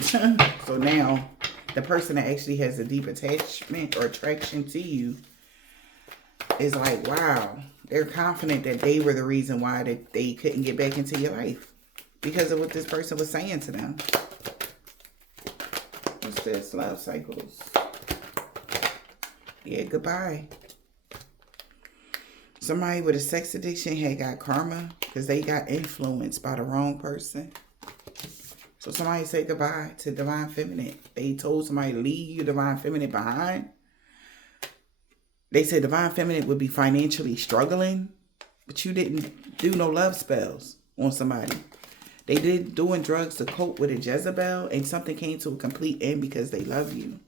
So now, the person that actually has a deep attachment or attraction to you is like, wow, they're confident that they were the reason why they couldn't get back into your life. Because of what this person was saying to them. What's this? Love cycles. Yeah, goodbye. Somebody with a sex addiction had got karma because they got influenced by the wrong person. So somebody say goodbye to divine feminine. They told somebody to leave you divine feminine behind. They said divine feminine would be financially struggling, but you didn't do no love spells on somebody. They did doing drugs to cope with a Jezebel, and something came to a complete end because they love you.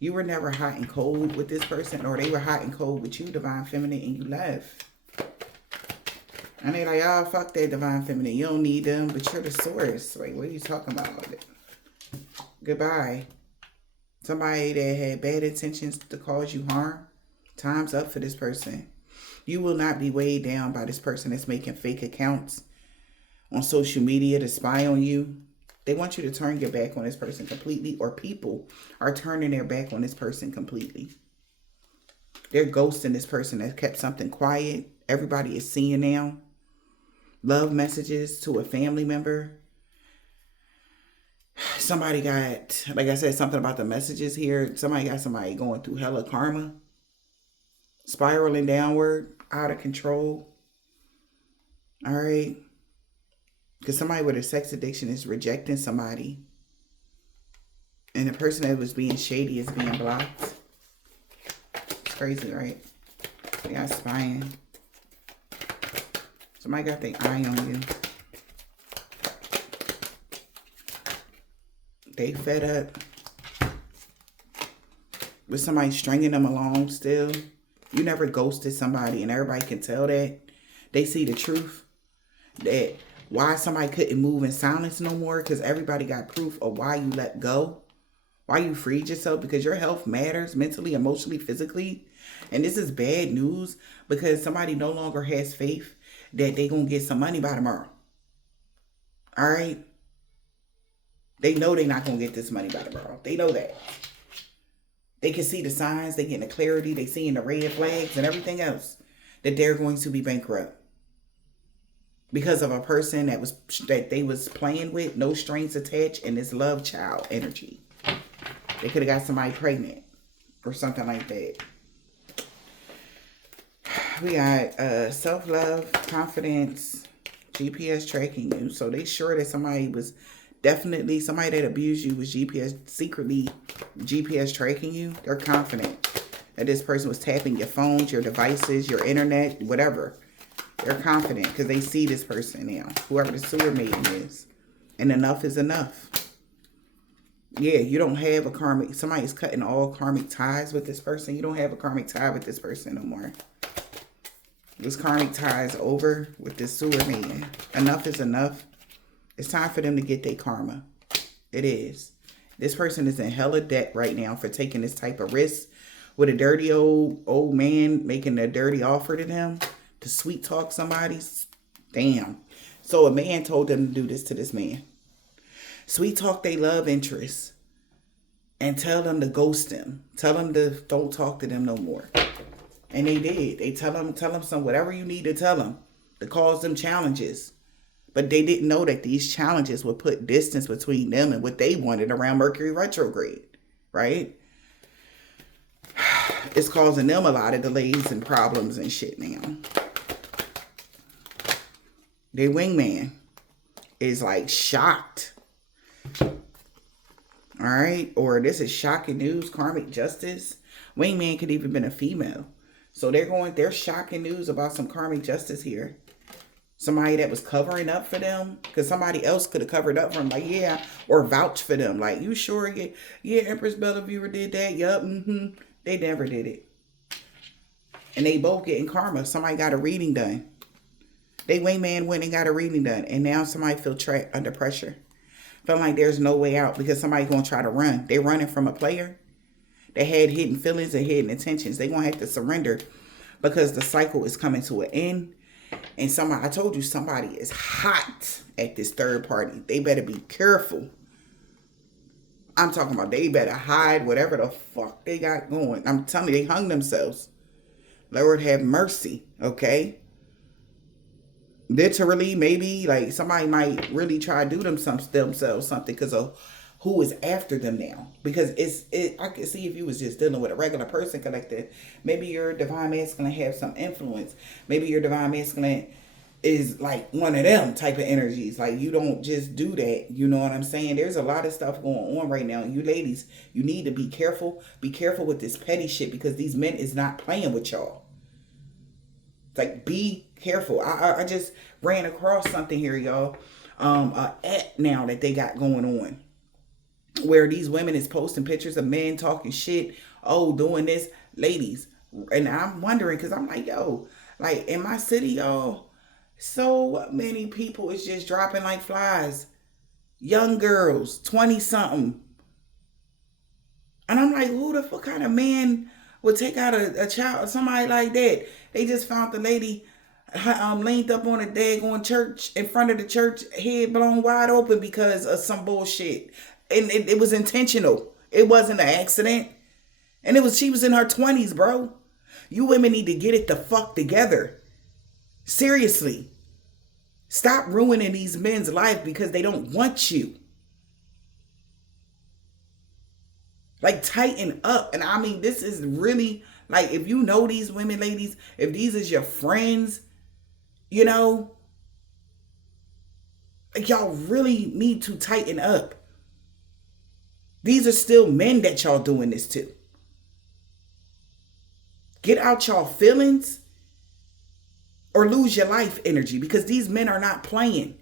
You were never hot and cold with this person, or they were hot and cold with you, divine feminine, and you left. And they like, oh, fuck that divine feminine. You don't need them, but you're the source. Like, what are you talking about? Goodbye. Somebody that had bad intentions to cause you harm. Time's up for this person. You will not be weighed down by this person that's making fake accounts on social media to spy on you. They want you to turn your back on this person completely, or people are turning their back on this person completely. They're ghosting this person that kept something quiet. Everybody is seeing now. Love messages to a family member. Somebody got, like I said, something about the messages here. Somebody got somebody going through hella karma. Spiraling downward, out of control. All right. Because somebody with a sex addiction is rejecting somebody. And the person that was being shady is being blocked. It's crazy, right? They got spying. Somebody got their eye on you. They fed up with somebody stringing them along still. You never ghosted somebody, and everybody can tell that. They see the truth. That why somebody couldn't move in silence no more, because everybody got proof of why you let go. Why you freed yourself, because your health matters mentally, emotionally, physically. And this is bad news because somebody no longer has faith that they going to get some money by tomorrow. All right? They know they're not going to get this money by tomorrow. They know that. They can see the signs. They getting the clarity. They seeing the red flags and everything else that they're going to be bankrupt. Because of a person that they was playing with, no strings attached, and this love child energy. They could have got somebody pregnant or something like that. We got self-love, confidence, GPS tracking you. So they sure that somebody that abused you was secretly GPS tracking you. They're confident that this person was tapping your phones, your devices, your internet, whatever. They're confident because they see this person now, whoever the sewer maiden is. And enough is enough. Yeah, you don't have a karmic. Somebody's cutting all karmic ties with this person. You don't have a karmic tie with this person no more. This karmic tie is over with this sewer maiden. Enough is enough. It's time for them to get their karma. It is. This person is in hella debt right now for taking this type of risk with a dirty old man making a dirty offer to them. To sweet talk somebody. Damn. So a man told them to do this to this man. Sweet talk they love interest. And tell them to ghost them. Tell them to don't talk to them no more. And they did. They tell them some whatever you need to tell them to cause them challenges. But they didn't know that these challenges would put distance between them and what they wanted around Mercury retrograde. Right? It's causing them a lot of delays and problems and shit now. Their wingman is like shocked. All right. Or this is shocking news. Karmic justice. Wingman could even been a female. So they're shocking news about some karmic justice here. Somebody that was covering up for them. Because somebody else could have covered up for them. Like, yeah. Or vouch for them. Like, you sure? Yeah, Empress Bellevue did that. Yup. They never did it. And they both getting karma. Somebody got a reading done. They wingman went and got a reading done. And now somebody feel trapped under pressure. Feel like there's no way out because somebody going to try to run. They running from a player. They had hidden feelings and hidden intentions. They going to have to surrender because the cycle is coming to an end. And I told you somebody is hot at this third party. They better be careful. I'm talking about they better hide whatever the fuck they got going. I'm telling you, they hung themselves. Lord have mercy, okay? Literally, maybe, like, somebody might really try to do themselves something because of who is after them now. Because I could see if you was just dealing with a regular person, collective, maybe your divine masculine have some influence. Maybe your divine masculine is like one of them type of energies. Like, you don't just do that. You know what I'm saying? There's a lot of stuff going on right now. You ladies, you need to be careful. Be careful with this petty shit, because these men is not playing with y'all. Like, be careful. I just ran across something here, y'all. A app now that they got going on, where these women is posting pictures of men talking shit, doing this, ladies. And I'm wondering, because I'm like, yo, like in my city, y'all, so many people is just dropping like flies. Young girls, 20 something. And I'm like, who the fuck kind of man would take out a child, somebody like that? They just found the lady leaned up on a daggone church, in front of the church, head blown wide open because of some bullshit. And it was intentional. It wasn't an accident. And she was in her 20s, bro. You women need to get it the fuck together. Seriously. Stop ruining these men's life because they don't want you. Like, tighten up. And I mean, this is really, like, if you know these women, ladies, if these is your friends, you know, like, y'all really need to tighten up. These are still men that y'all doing this to. Get out y'all feelings or lose your life energy, because these men are not playing.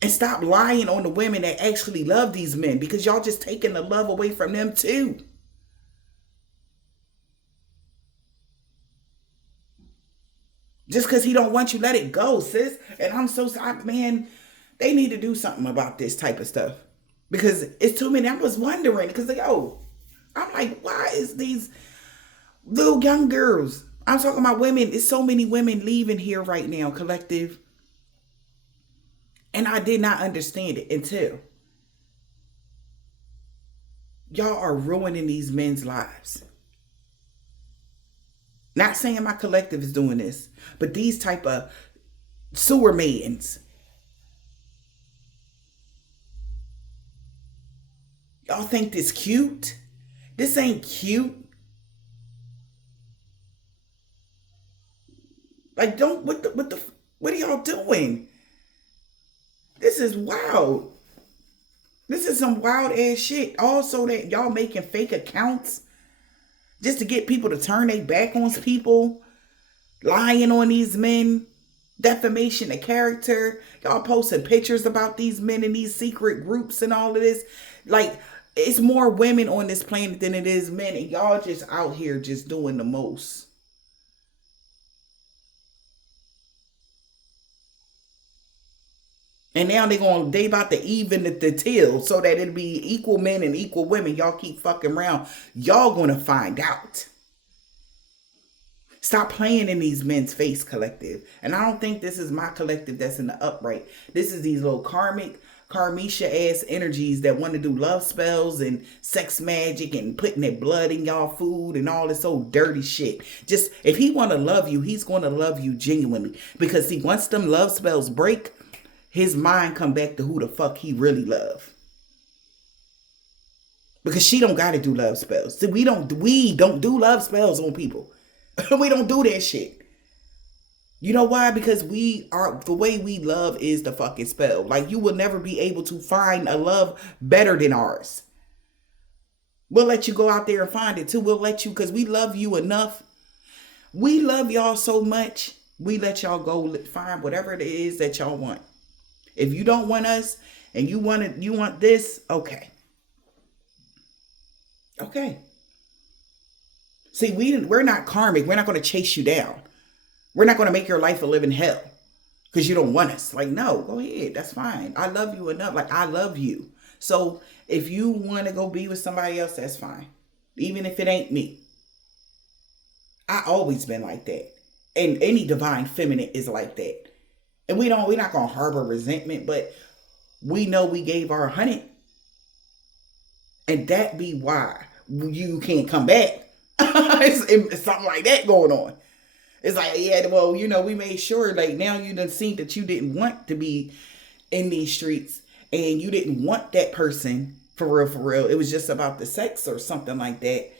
And stop lying on the women that actually love these men, because y'all just taking the love away from them too. Just because he don't want you, let it go, sis. And I'm so sorry, man. They need to do something about this type of stuff, because it's too many. I was wondering, because I'm like, why is these little young girls? I'm talking about women. It's so many women leaving here right now, collective. And I did not understand it until y'all are ruining these men's lives. Not saying my collective is doing this, but these type of sewer maidens. Y'all think this cute? This ain't cute. Like, what are y'all doing? This is wild. This is some wild ass shit. Also, that y'all making fake accounts just to get people to turn their back on people, lying on these men, defamation of character. Y'all posting pictures about these men in these secret groups and all of this. Like, it's more women on this planet than it is men, and y'all just out here just doing the most. And now they about to even the till so that it'll be equal men and equal women. Y'all keep fucking around. Y'all gonna find out. Stop playing in these men's face, collective. And I don't think this is my collective that's in the upright. This is these little karmic, karmisha ass energies that want to do love spells and sex magic and putting their blood in y'all food and all this old dirty shit. Just, if he want to love you, he's going to love you genuinely. Because see, once them love spells break, his mind come back to who the fuck he really love. Because she don't gotta do love spells. See, we don't do love spells on people. We don't do that shit. You know why? Because the way we love is the fucking spell. Like, you will never be able to find a love better than ours. We'll let you go out there and find it too. We'll let you, because we love you enough. We love y'all so much. We let y'all go find whatever it is that y'all want. If you don't want us and you want this, okay. Okay. See, we're not karmic. We're not going to chase you down. We're not going to make your life a living hell because you don't want us. Like, no, go ahead. That's fine. I love you enough. Like, I love you. So if you want to go be with somebody else, that's fine. Even if it ain't me. I always been like that. And any divine feminine is like that. And we're not going to harbor resentment, but we know we gave our 100. And that be why you can't come back. it's something like that going on. It's like, yeah, well, we made sure, like, now you done seen that you didn't want to be in these streets. and you didn't want that person for real. It was just about the sex or something like that.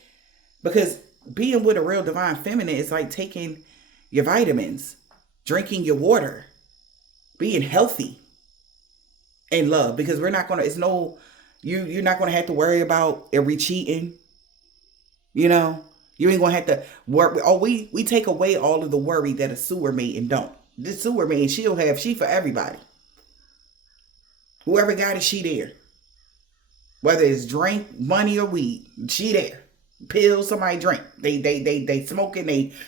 Because being with a real divine feminine is like taking your vitamins, drinking your water, being healthy in love. Because we're not gonna, it's no, you're not gonna have to worry about are we cheating. You know, you ain't gonna have to worry. Oh, we take away all of the worry that a sewer maiden don't. This sewer maiden, she for everybody. Whoever got it, she there. Whether it's drink, money, or weed, she there. Pills, somebody drink. They smoking,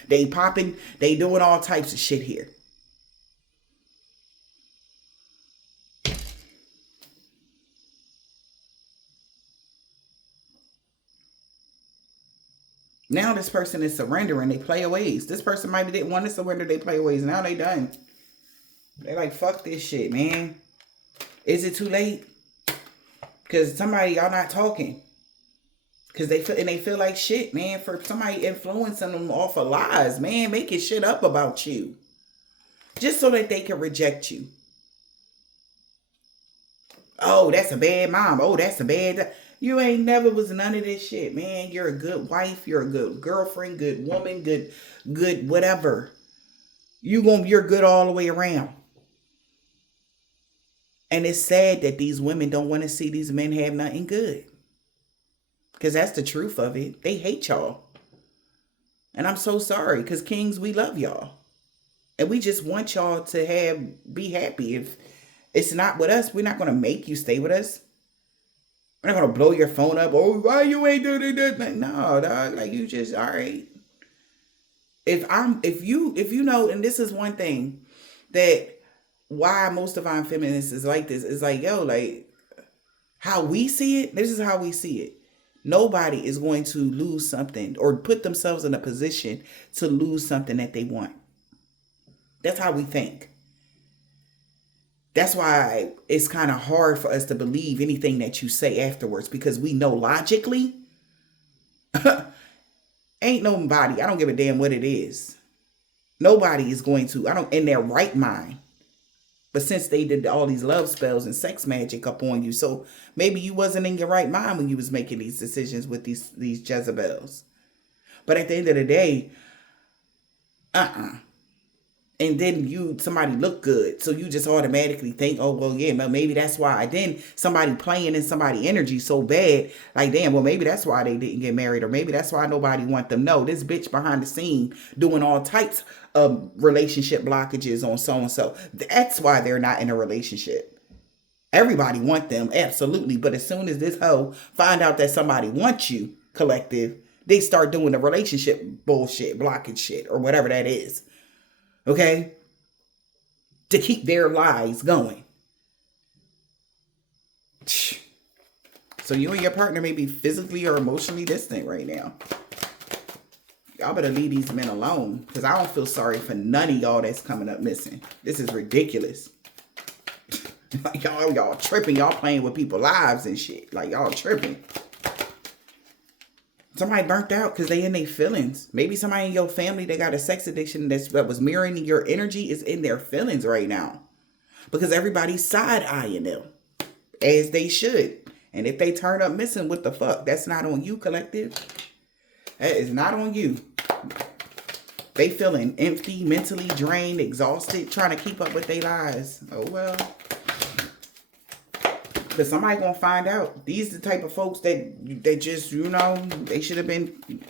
they popping, they doing all types of shit here. Now this person is surrendering. They play ways. This person might didn't want to surrender. They play ways. Now they done. They like, fuck this shit, man. Is it too late? Because somebody, y'all not talking. Because they feel like shit, man. For somebody influencing them off of lies, man. Making shit up about you. Just so that they can reject you. Oh, that's a bad mom. Oh, that's a bad... You ain't never was none of this shit, man. You're a good wife. You're a good girlfriend, good woman, good whatever. You're good all the way around. And it's sad that these women don't want to see these men have nothing good. Because that's the truth of it. They hate y'all. And I'm so sorry. Because kings, we love y'all. And we just want y'all to be happy. If it's not with us, we're not going to make you stay with us. We're not going to blow your phone up. Oh, why you ain't doing that? No, dog. Like, you just, all right. If you know, and this is one thing that why most divine feminists is like this, is like, yo, like, how we see it, this is how we see it. Nobody is going to lose something or put themselves in a position to lose something that they want. That's how we think. That's why it's kind of hard for us to believe anything that you say afterwards, because we know logically, ain't nobody, I don't give a damn what it is. Nobody is going to, in their right mind. But since they did all these love spells and sex magic up on you, so maybe you wasn't in your right mind when you was making these decisions with these Jezebels. But at the end of the day, and then somebody look good, so you just automatically think, oh, well, yeah, maybe that's why. Then somebody playing in somebody energy so bad, like, damn, well, maybe that's why they didn't get married, or maybe that's why nobody want them. No, this bitch behind the scene doing all types of relationship blockages on so-and-so. That's why they're not in a relationship. Everybody want them, absolutely. But as soon as this hoe find out that somebody wants you, collective, they start doing the relationship bullshit, blockage shit, or whatever that is. Okay? To keep their lies going. So you and your partner may be physically or emotionally distant right now. Y'all better leave these men alone, because I don't feel sorry for none of y'all that's coming up missing. This is ridiculous. Like y'all tripping. Y'all playing with people's lives and shit. Like y'all tripping. Somebody burnt out because they in their feelings. Maybe somebody in your family that got a sex addiction that was mirroring your energy is in their feelings right now. Because everybody's side-eyeing them. As they should. And if they turn up missing, what the fuck? That's not on you, collective. That is not on you. They feeling empty, mentally drained, exhausted, trying to keep up with their lives. Oh, well. But somebody gonna find out. These are the type of folks that they just, they should have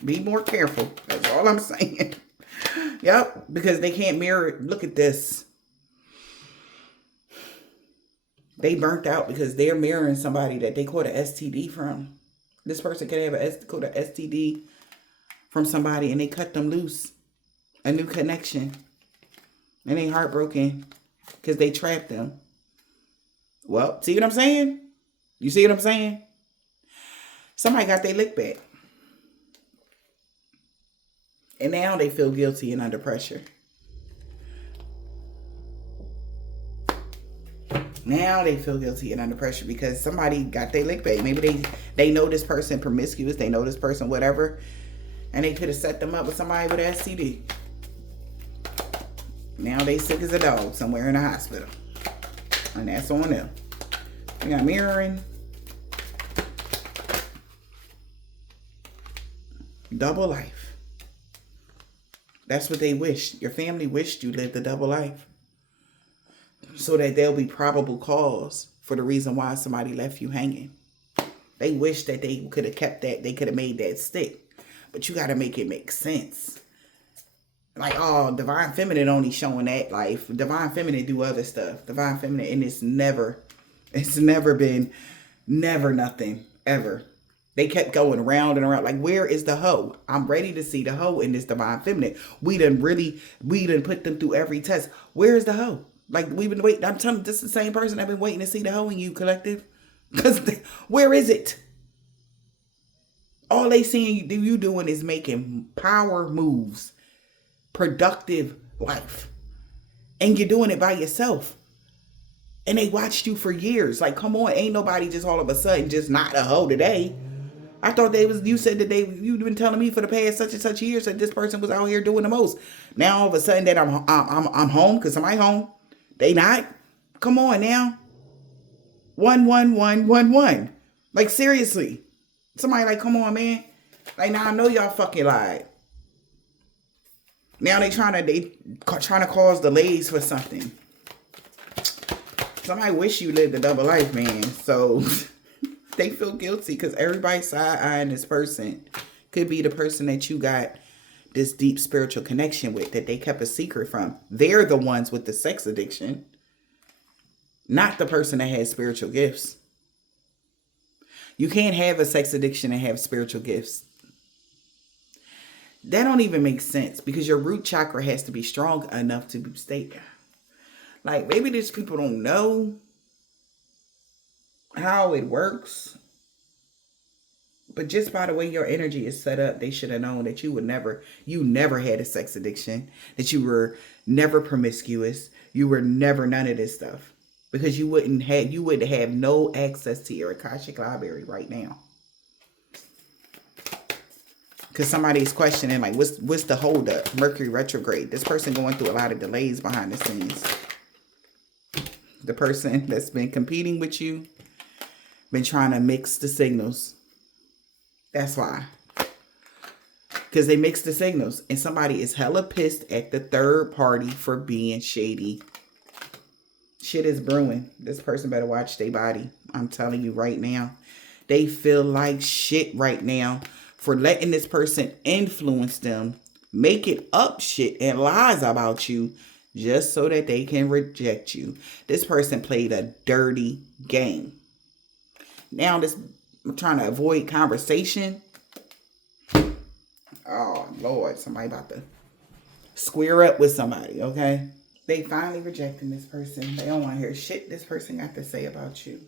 be more careful. That's all I'm saying. Yep, because they can't mirror. Look at this. They burnt out because they're mirroring somebody that they caught an STD from. This person could have caught an STD from somebody and they cut them loose. A new connection. And they heartbroken because they trapped them. Well, see what I'm saying? You see what I'm saying? Somebody got their lick back. And now they feel guilty and under pressure. Now they feel guilty and under pressure because somebody got their lick back. Maybe they know this person promiscuous. They know this person whatever. And they could have set them up with somebody with STD. Now they sick as a dog somewhere in the hospital. And that's on them. You got mirroring. Double life. That's what they wish. Your family wished you lived a double life. So that there'll be probable cause for the reason why somebody left you hanging. They wish that they could have kept that. They could have made that stick. But you got to make it make sense. Like, oh, Divine Feminine only showing that life. Divine Feminine do other stuff. Divine Feminine, and it's never been, never nothing, ever. They kept going round and around. Like, where is the hoe? I'm ready to see the hoe in this Divine Feminine. We done put them through every test. Where is the hoe? Like, we've been waiting. I'm telling you, this is the same person I've been waiting to see the hoe in you, collective. Because where is it? All they seeing you doing is making power moves. Productive life. And you're doing it by yourself. And they watched you for years. Like, come on. Ain't nobody just all of a sudden just not a hoe today. I thought you said that you've been telling me for the past such and such years that this person was out here doing the most. Now all of a sudden that I'm home because somebody home. They not? Come on now. 11111. Like, seriously. Somebody like, come on, man. Like, now I know y'all fucking lied. Now they trying to cause delays for something. Somebody wish you lived a double life, man. So they feel guilty because everybody's side-eyeing this person. Could be the person that you got this deep spiritual connection with that they kept a secret from. They're the ones with the sex addiction, not the person that has spiritual gifts. You can't have a sex addiction and have spiritual gifts. That don't even make sense because your root chakra has to be strong enough to stay. Like, maybe these people don't know how it works. But just by the way your energy is set up, they should have known that you never had a sex addiction, that you were never promiscuous, you were never none of this stuff. Because you would have no access to your Akashic library right now. Because somebody's questioning, like, what's the holdup? Mercury retrograde. This person going through a lot of delays behind the scenes. The person that's been competing with you, been trying to mix the signals. That's why. Because they mix the signals. And somebody is hella pissed at the third party for being shady. Shit is brewing. This person better watch their body. I'm telling you right now. They feel like shit right now for letting this person influence them, making up shit and lies about you just so that they can reject you. This person played a dirty game. Now I'm trying to avoid conversation. Oh, Lord. Somebody about to square up with somebody, okay? They finally rejecting this person. They don't want to hear shit this person got to say about you.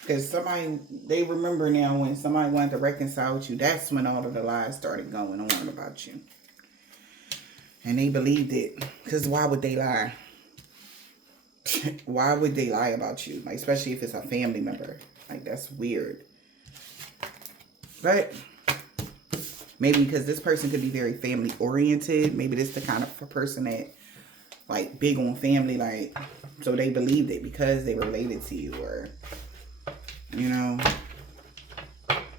Because they remember now when somebody wanted to reconcile with you, that's when all of the lies started going on about you. And they believed it. Because why would they lie? Why would they lie about you? Like, especially if it's a family member. Like, that's weird. But maybe because this person could be very family oriented. Maybe this the kind of person that, like, big on family. Like, so they believed it because they were related to you, or, you know.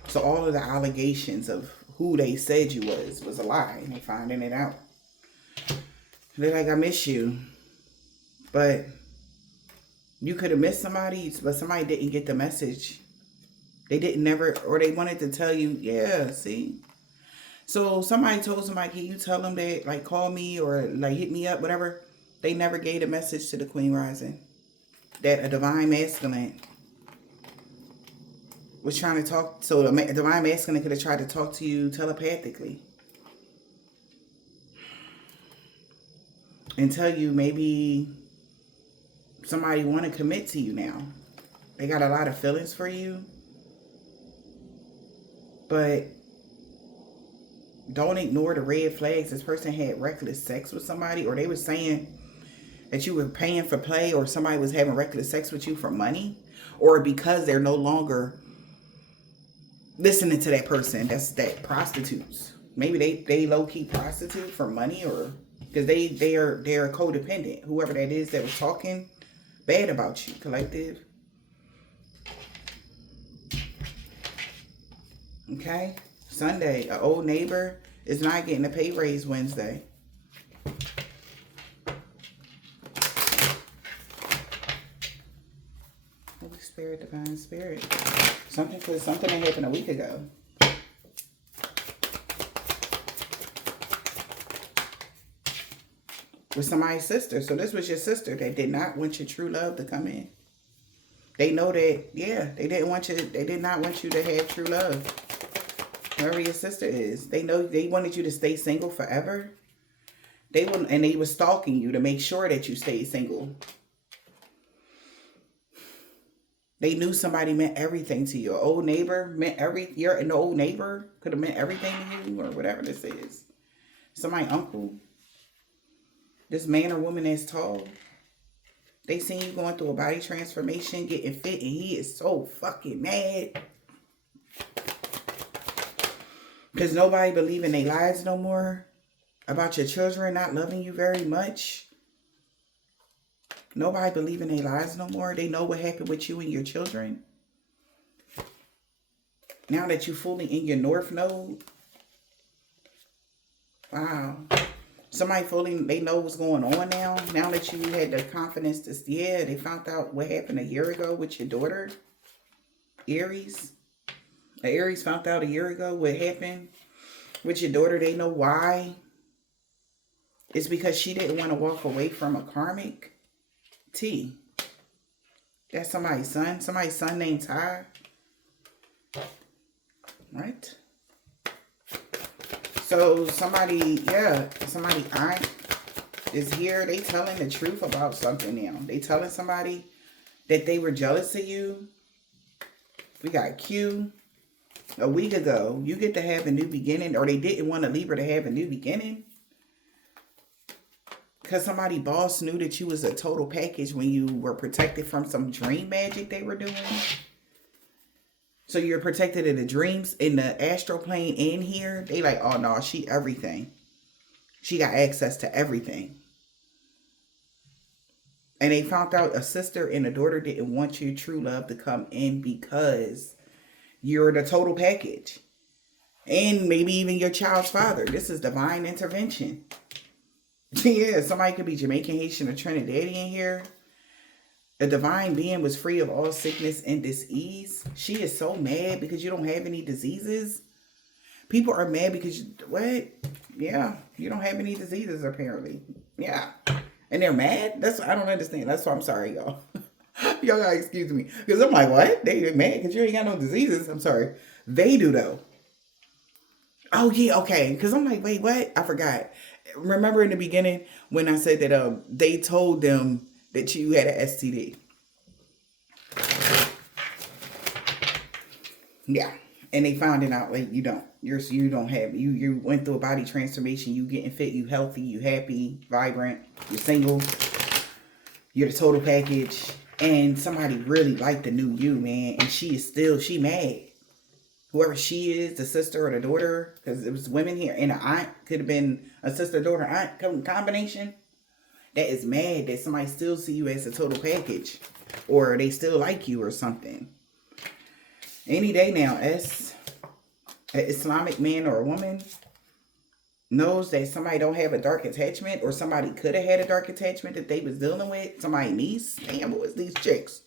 So all of the allegations of who they said you was a lie. And they finding it out. They're like, I miss you. But you could have missed somebody, but somebody didn't get the message. They or they wanted to tell you, yeah, see. So somebody told somebody, can you tell them that, like, call me or, like, hit me up, whatever. They never gave a message to the Queen Rising. That a divine masculine was trying to talk. So the divine masculine could have tried to talk to you telepathically. And tell you maybe somebody want to commit to you now. They got a lot of feelings for you. But don't ignore the red flags. This person had reckless sex with somebody, or they were saying that you were paying for play, or somebody was having reckless sex with you for money, or because they're no longer listening to that person. That prostitutes. Maybe they low-key prostitute for money, or because they're codependent. Whoever that is that was talking bad about you, collective. Okay? Sunday, an old neighbor is not getting a pay raise Wednesday. Holy Spirit, Divine Spirit. Something that happened a week ago. With somebody's sister. So this was your sister that did not want your true love to come in. They know that, yeah, they did not want you to have true love. Whoever your sister is. They know they wanted you to stay single forever. And they were stalking you to make sure that you stayed single. They knew somebody meant everything to you. An old neighbor meant an old neighbor could have meant everything to you, or whatever this is. Somebody uncle. This man or woman that's tall. They seen you going through a body transformation, getting fit, and he is so fucking mad. Because nobody believe in their lives no more. About your children not loving you very much. Nobody believe in their lives no more. They know what happened with you and your children. Now that you're fully in your North Node. Wow. They know what's going on now. Now that you had the confidence to, yeah, they found out what happened a year ago with your daughter. Aries. Aries found out a year ago what happened with your daughter. They know why. It's because she didn't want to walk away from a karmic. T. That's somebody's son named Ty. Right? So somebody aunt is here. They telling the truth about something now. They telling somebody that they were jealous of you. We got Q. A week ago, you get to have a new beginning, or they didn't want a Libra to have a new beginning. Because somebody boss knew that you was a total package when you were protected from some dream magic they were doing. So you're protected in the dreams, in the astral plane, and here. They like, oh no, she everything. She got access to everything. And they found out a sister and a daughter didn't want your true love to come in because you're the total package. And maybe even your child's father. This is divine intervention. Yeah, somebody could be Jamaican, Haitian, or Trinidadian here. A divine being was free of all sickness and disease. She is so mad because you don't have any diseases. People are mad because what? Yeah, you don't have any diseases apparently. Yeah, and they're mad. I don't understand. That's why I'm sorry, y'all. Y'all gotta excuse me because I'm like, what? They mad because you ain't got no diseases. I'm sorry. They do though. Oh yeah, okay. Because I'm like, wait, what? I forgot. Remember in the beginning when I said that they told them that you had an STD. Yeah. And they found it out like you don't. You don't have you went through a body transformation, you getting fit, you healthy, you happy, vibrant, you're single, you're the total package, and somebody really liked the new you, man, and she mad. Whoever she is, the sister or the daughter, because it was women here, and an aunt could have been a sister, daughter, aunt combination. That is mad that somebody still see you as a total package. Or they still like you or something. Any day now, an Islamic man or a woman knows that somebody don't have a dark attachment, or somebody could have had a dark attachment that they was dealing with. Somebody's niece. Damn, what was these chicks?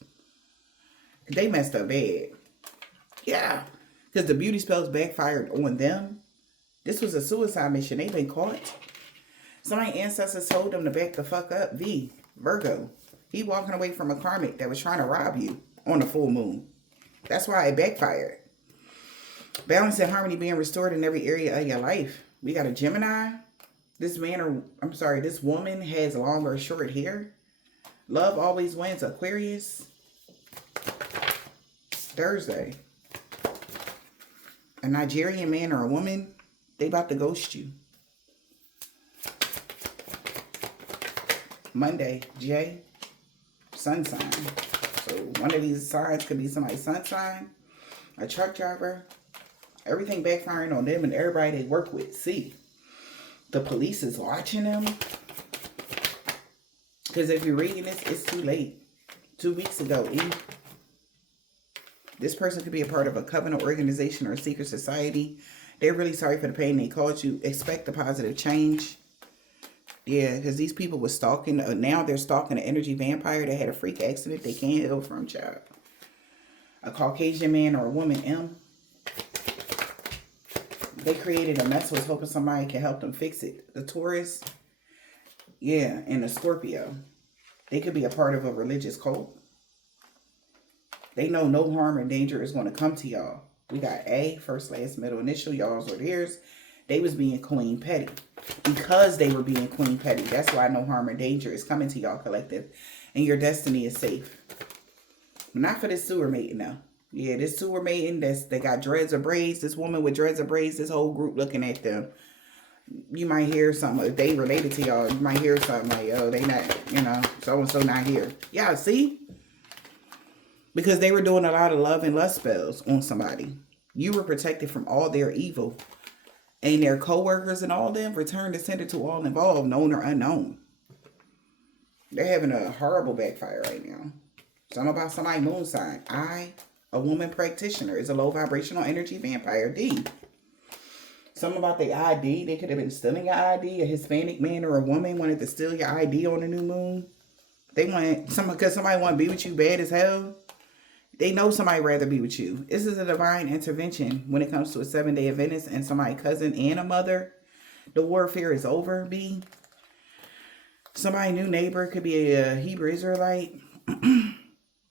They messed up bad. Yeah. Because the beauty spells backfired on them. This was a suicide mission. They've been caught. Somebody's ancestors told them to back the fuck up. Virgo. He walking away from a karmic that was trying to rob you on the full moon. That's why it backfired. Balance and harmony being restored in every area of your life. We got a Gemini. This woman has long or short hair. Love always wins. Aquarius. Thursday. A Nigerian man or a woman, they about to ghost you. Monday, J, sun sign. So one of these signs could be somebody's sun sign, a truck driver, everything backfiring on them and everybody they work with. See, the police is watching them. Because if you're reading this, it's too late. 2 weeks ago, This person could be a part of a covenant organization or a secret society. They're really sorry for the pain they caused you. Expect a positive change. Yeah, because these people were stalking. Now they're stalking an energy vampire that had a freak accident they can't heal from, child. A Caucasian man or a woman, M. They created a mess, was hoping somebody can help them fix it. The Taurus, yeah, and the Scorpio. They could be a part of a religious cult. They know no harm or danger is going to come to y'all. We got A, first, last, middle, initial, y'all's or theirs. They was being queen petty. Because they were being queen petty, that's why no harm or danger is coming to y'all collective. And your destiny is safe. Not for this sewer mating, though. Yeah, this sewer mating, they got dreads or braids. This woman with dreads or braids, this whole group looking at them. You might hear something. If they related to y'all, you might hear something like, yo, they not, you know, so-and-so not here. Y'all see? Because they were doing a lot of love and lust spells on somebody. You were protected from all their evil. And their co-workers and all of them returned the sender to all involved, known or unknown. They're having a horrible backfire right now. Something about somebody moon sign. A woman practitioner, is a low vibrational energy vampire. D. Something about the ID. They could have been stealing your ID. A Hispanic man or a woman wanted to steal your ID on the new moon. They want because somebody want to be with you bad as hell. They know somebody rather be with you. This is a divine intervention when it comes to a 7-day Adventist and somebody's cousin and a mother. The warfare is over, B. Somebody new neighbor could be a Hebrew Israelite.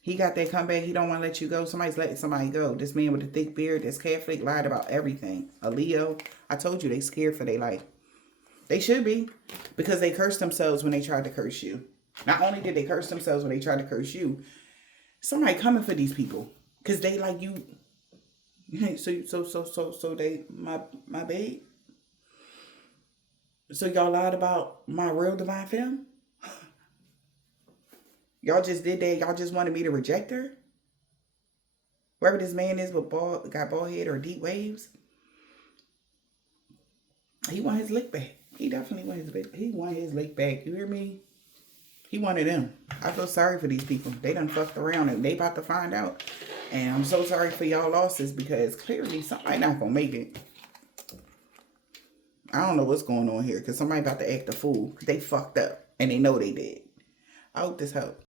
He got that comeback. He don't want to let you go. Somebody's letting somebody go. This man with a thick beard that's Catholic lied about everything. A Leo. I told you they scared for their life. They should be. Because they cursed themselves when they tried to curse you. Not only did they curse themselves when they tried to curse you, somebody coming for these people. Because they like you. So they, my babe. So y'all lied about my real divine femme? Y'all just did that. Y'all just wanted me to reject her? Whoever this man is with got bald head or deep waves. He want his lick back. He definitely want his lick back. You hear me? He wanted them. I feel sorry for these people. They done fucked around and they about to find out. And I'm so sorry for y'all losses because clearly somebody not gonna make it. I don't know what's going on here because somebody about to act a fool. They fucked up and they know they did. I hope this helps.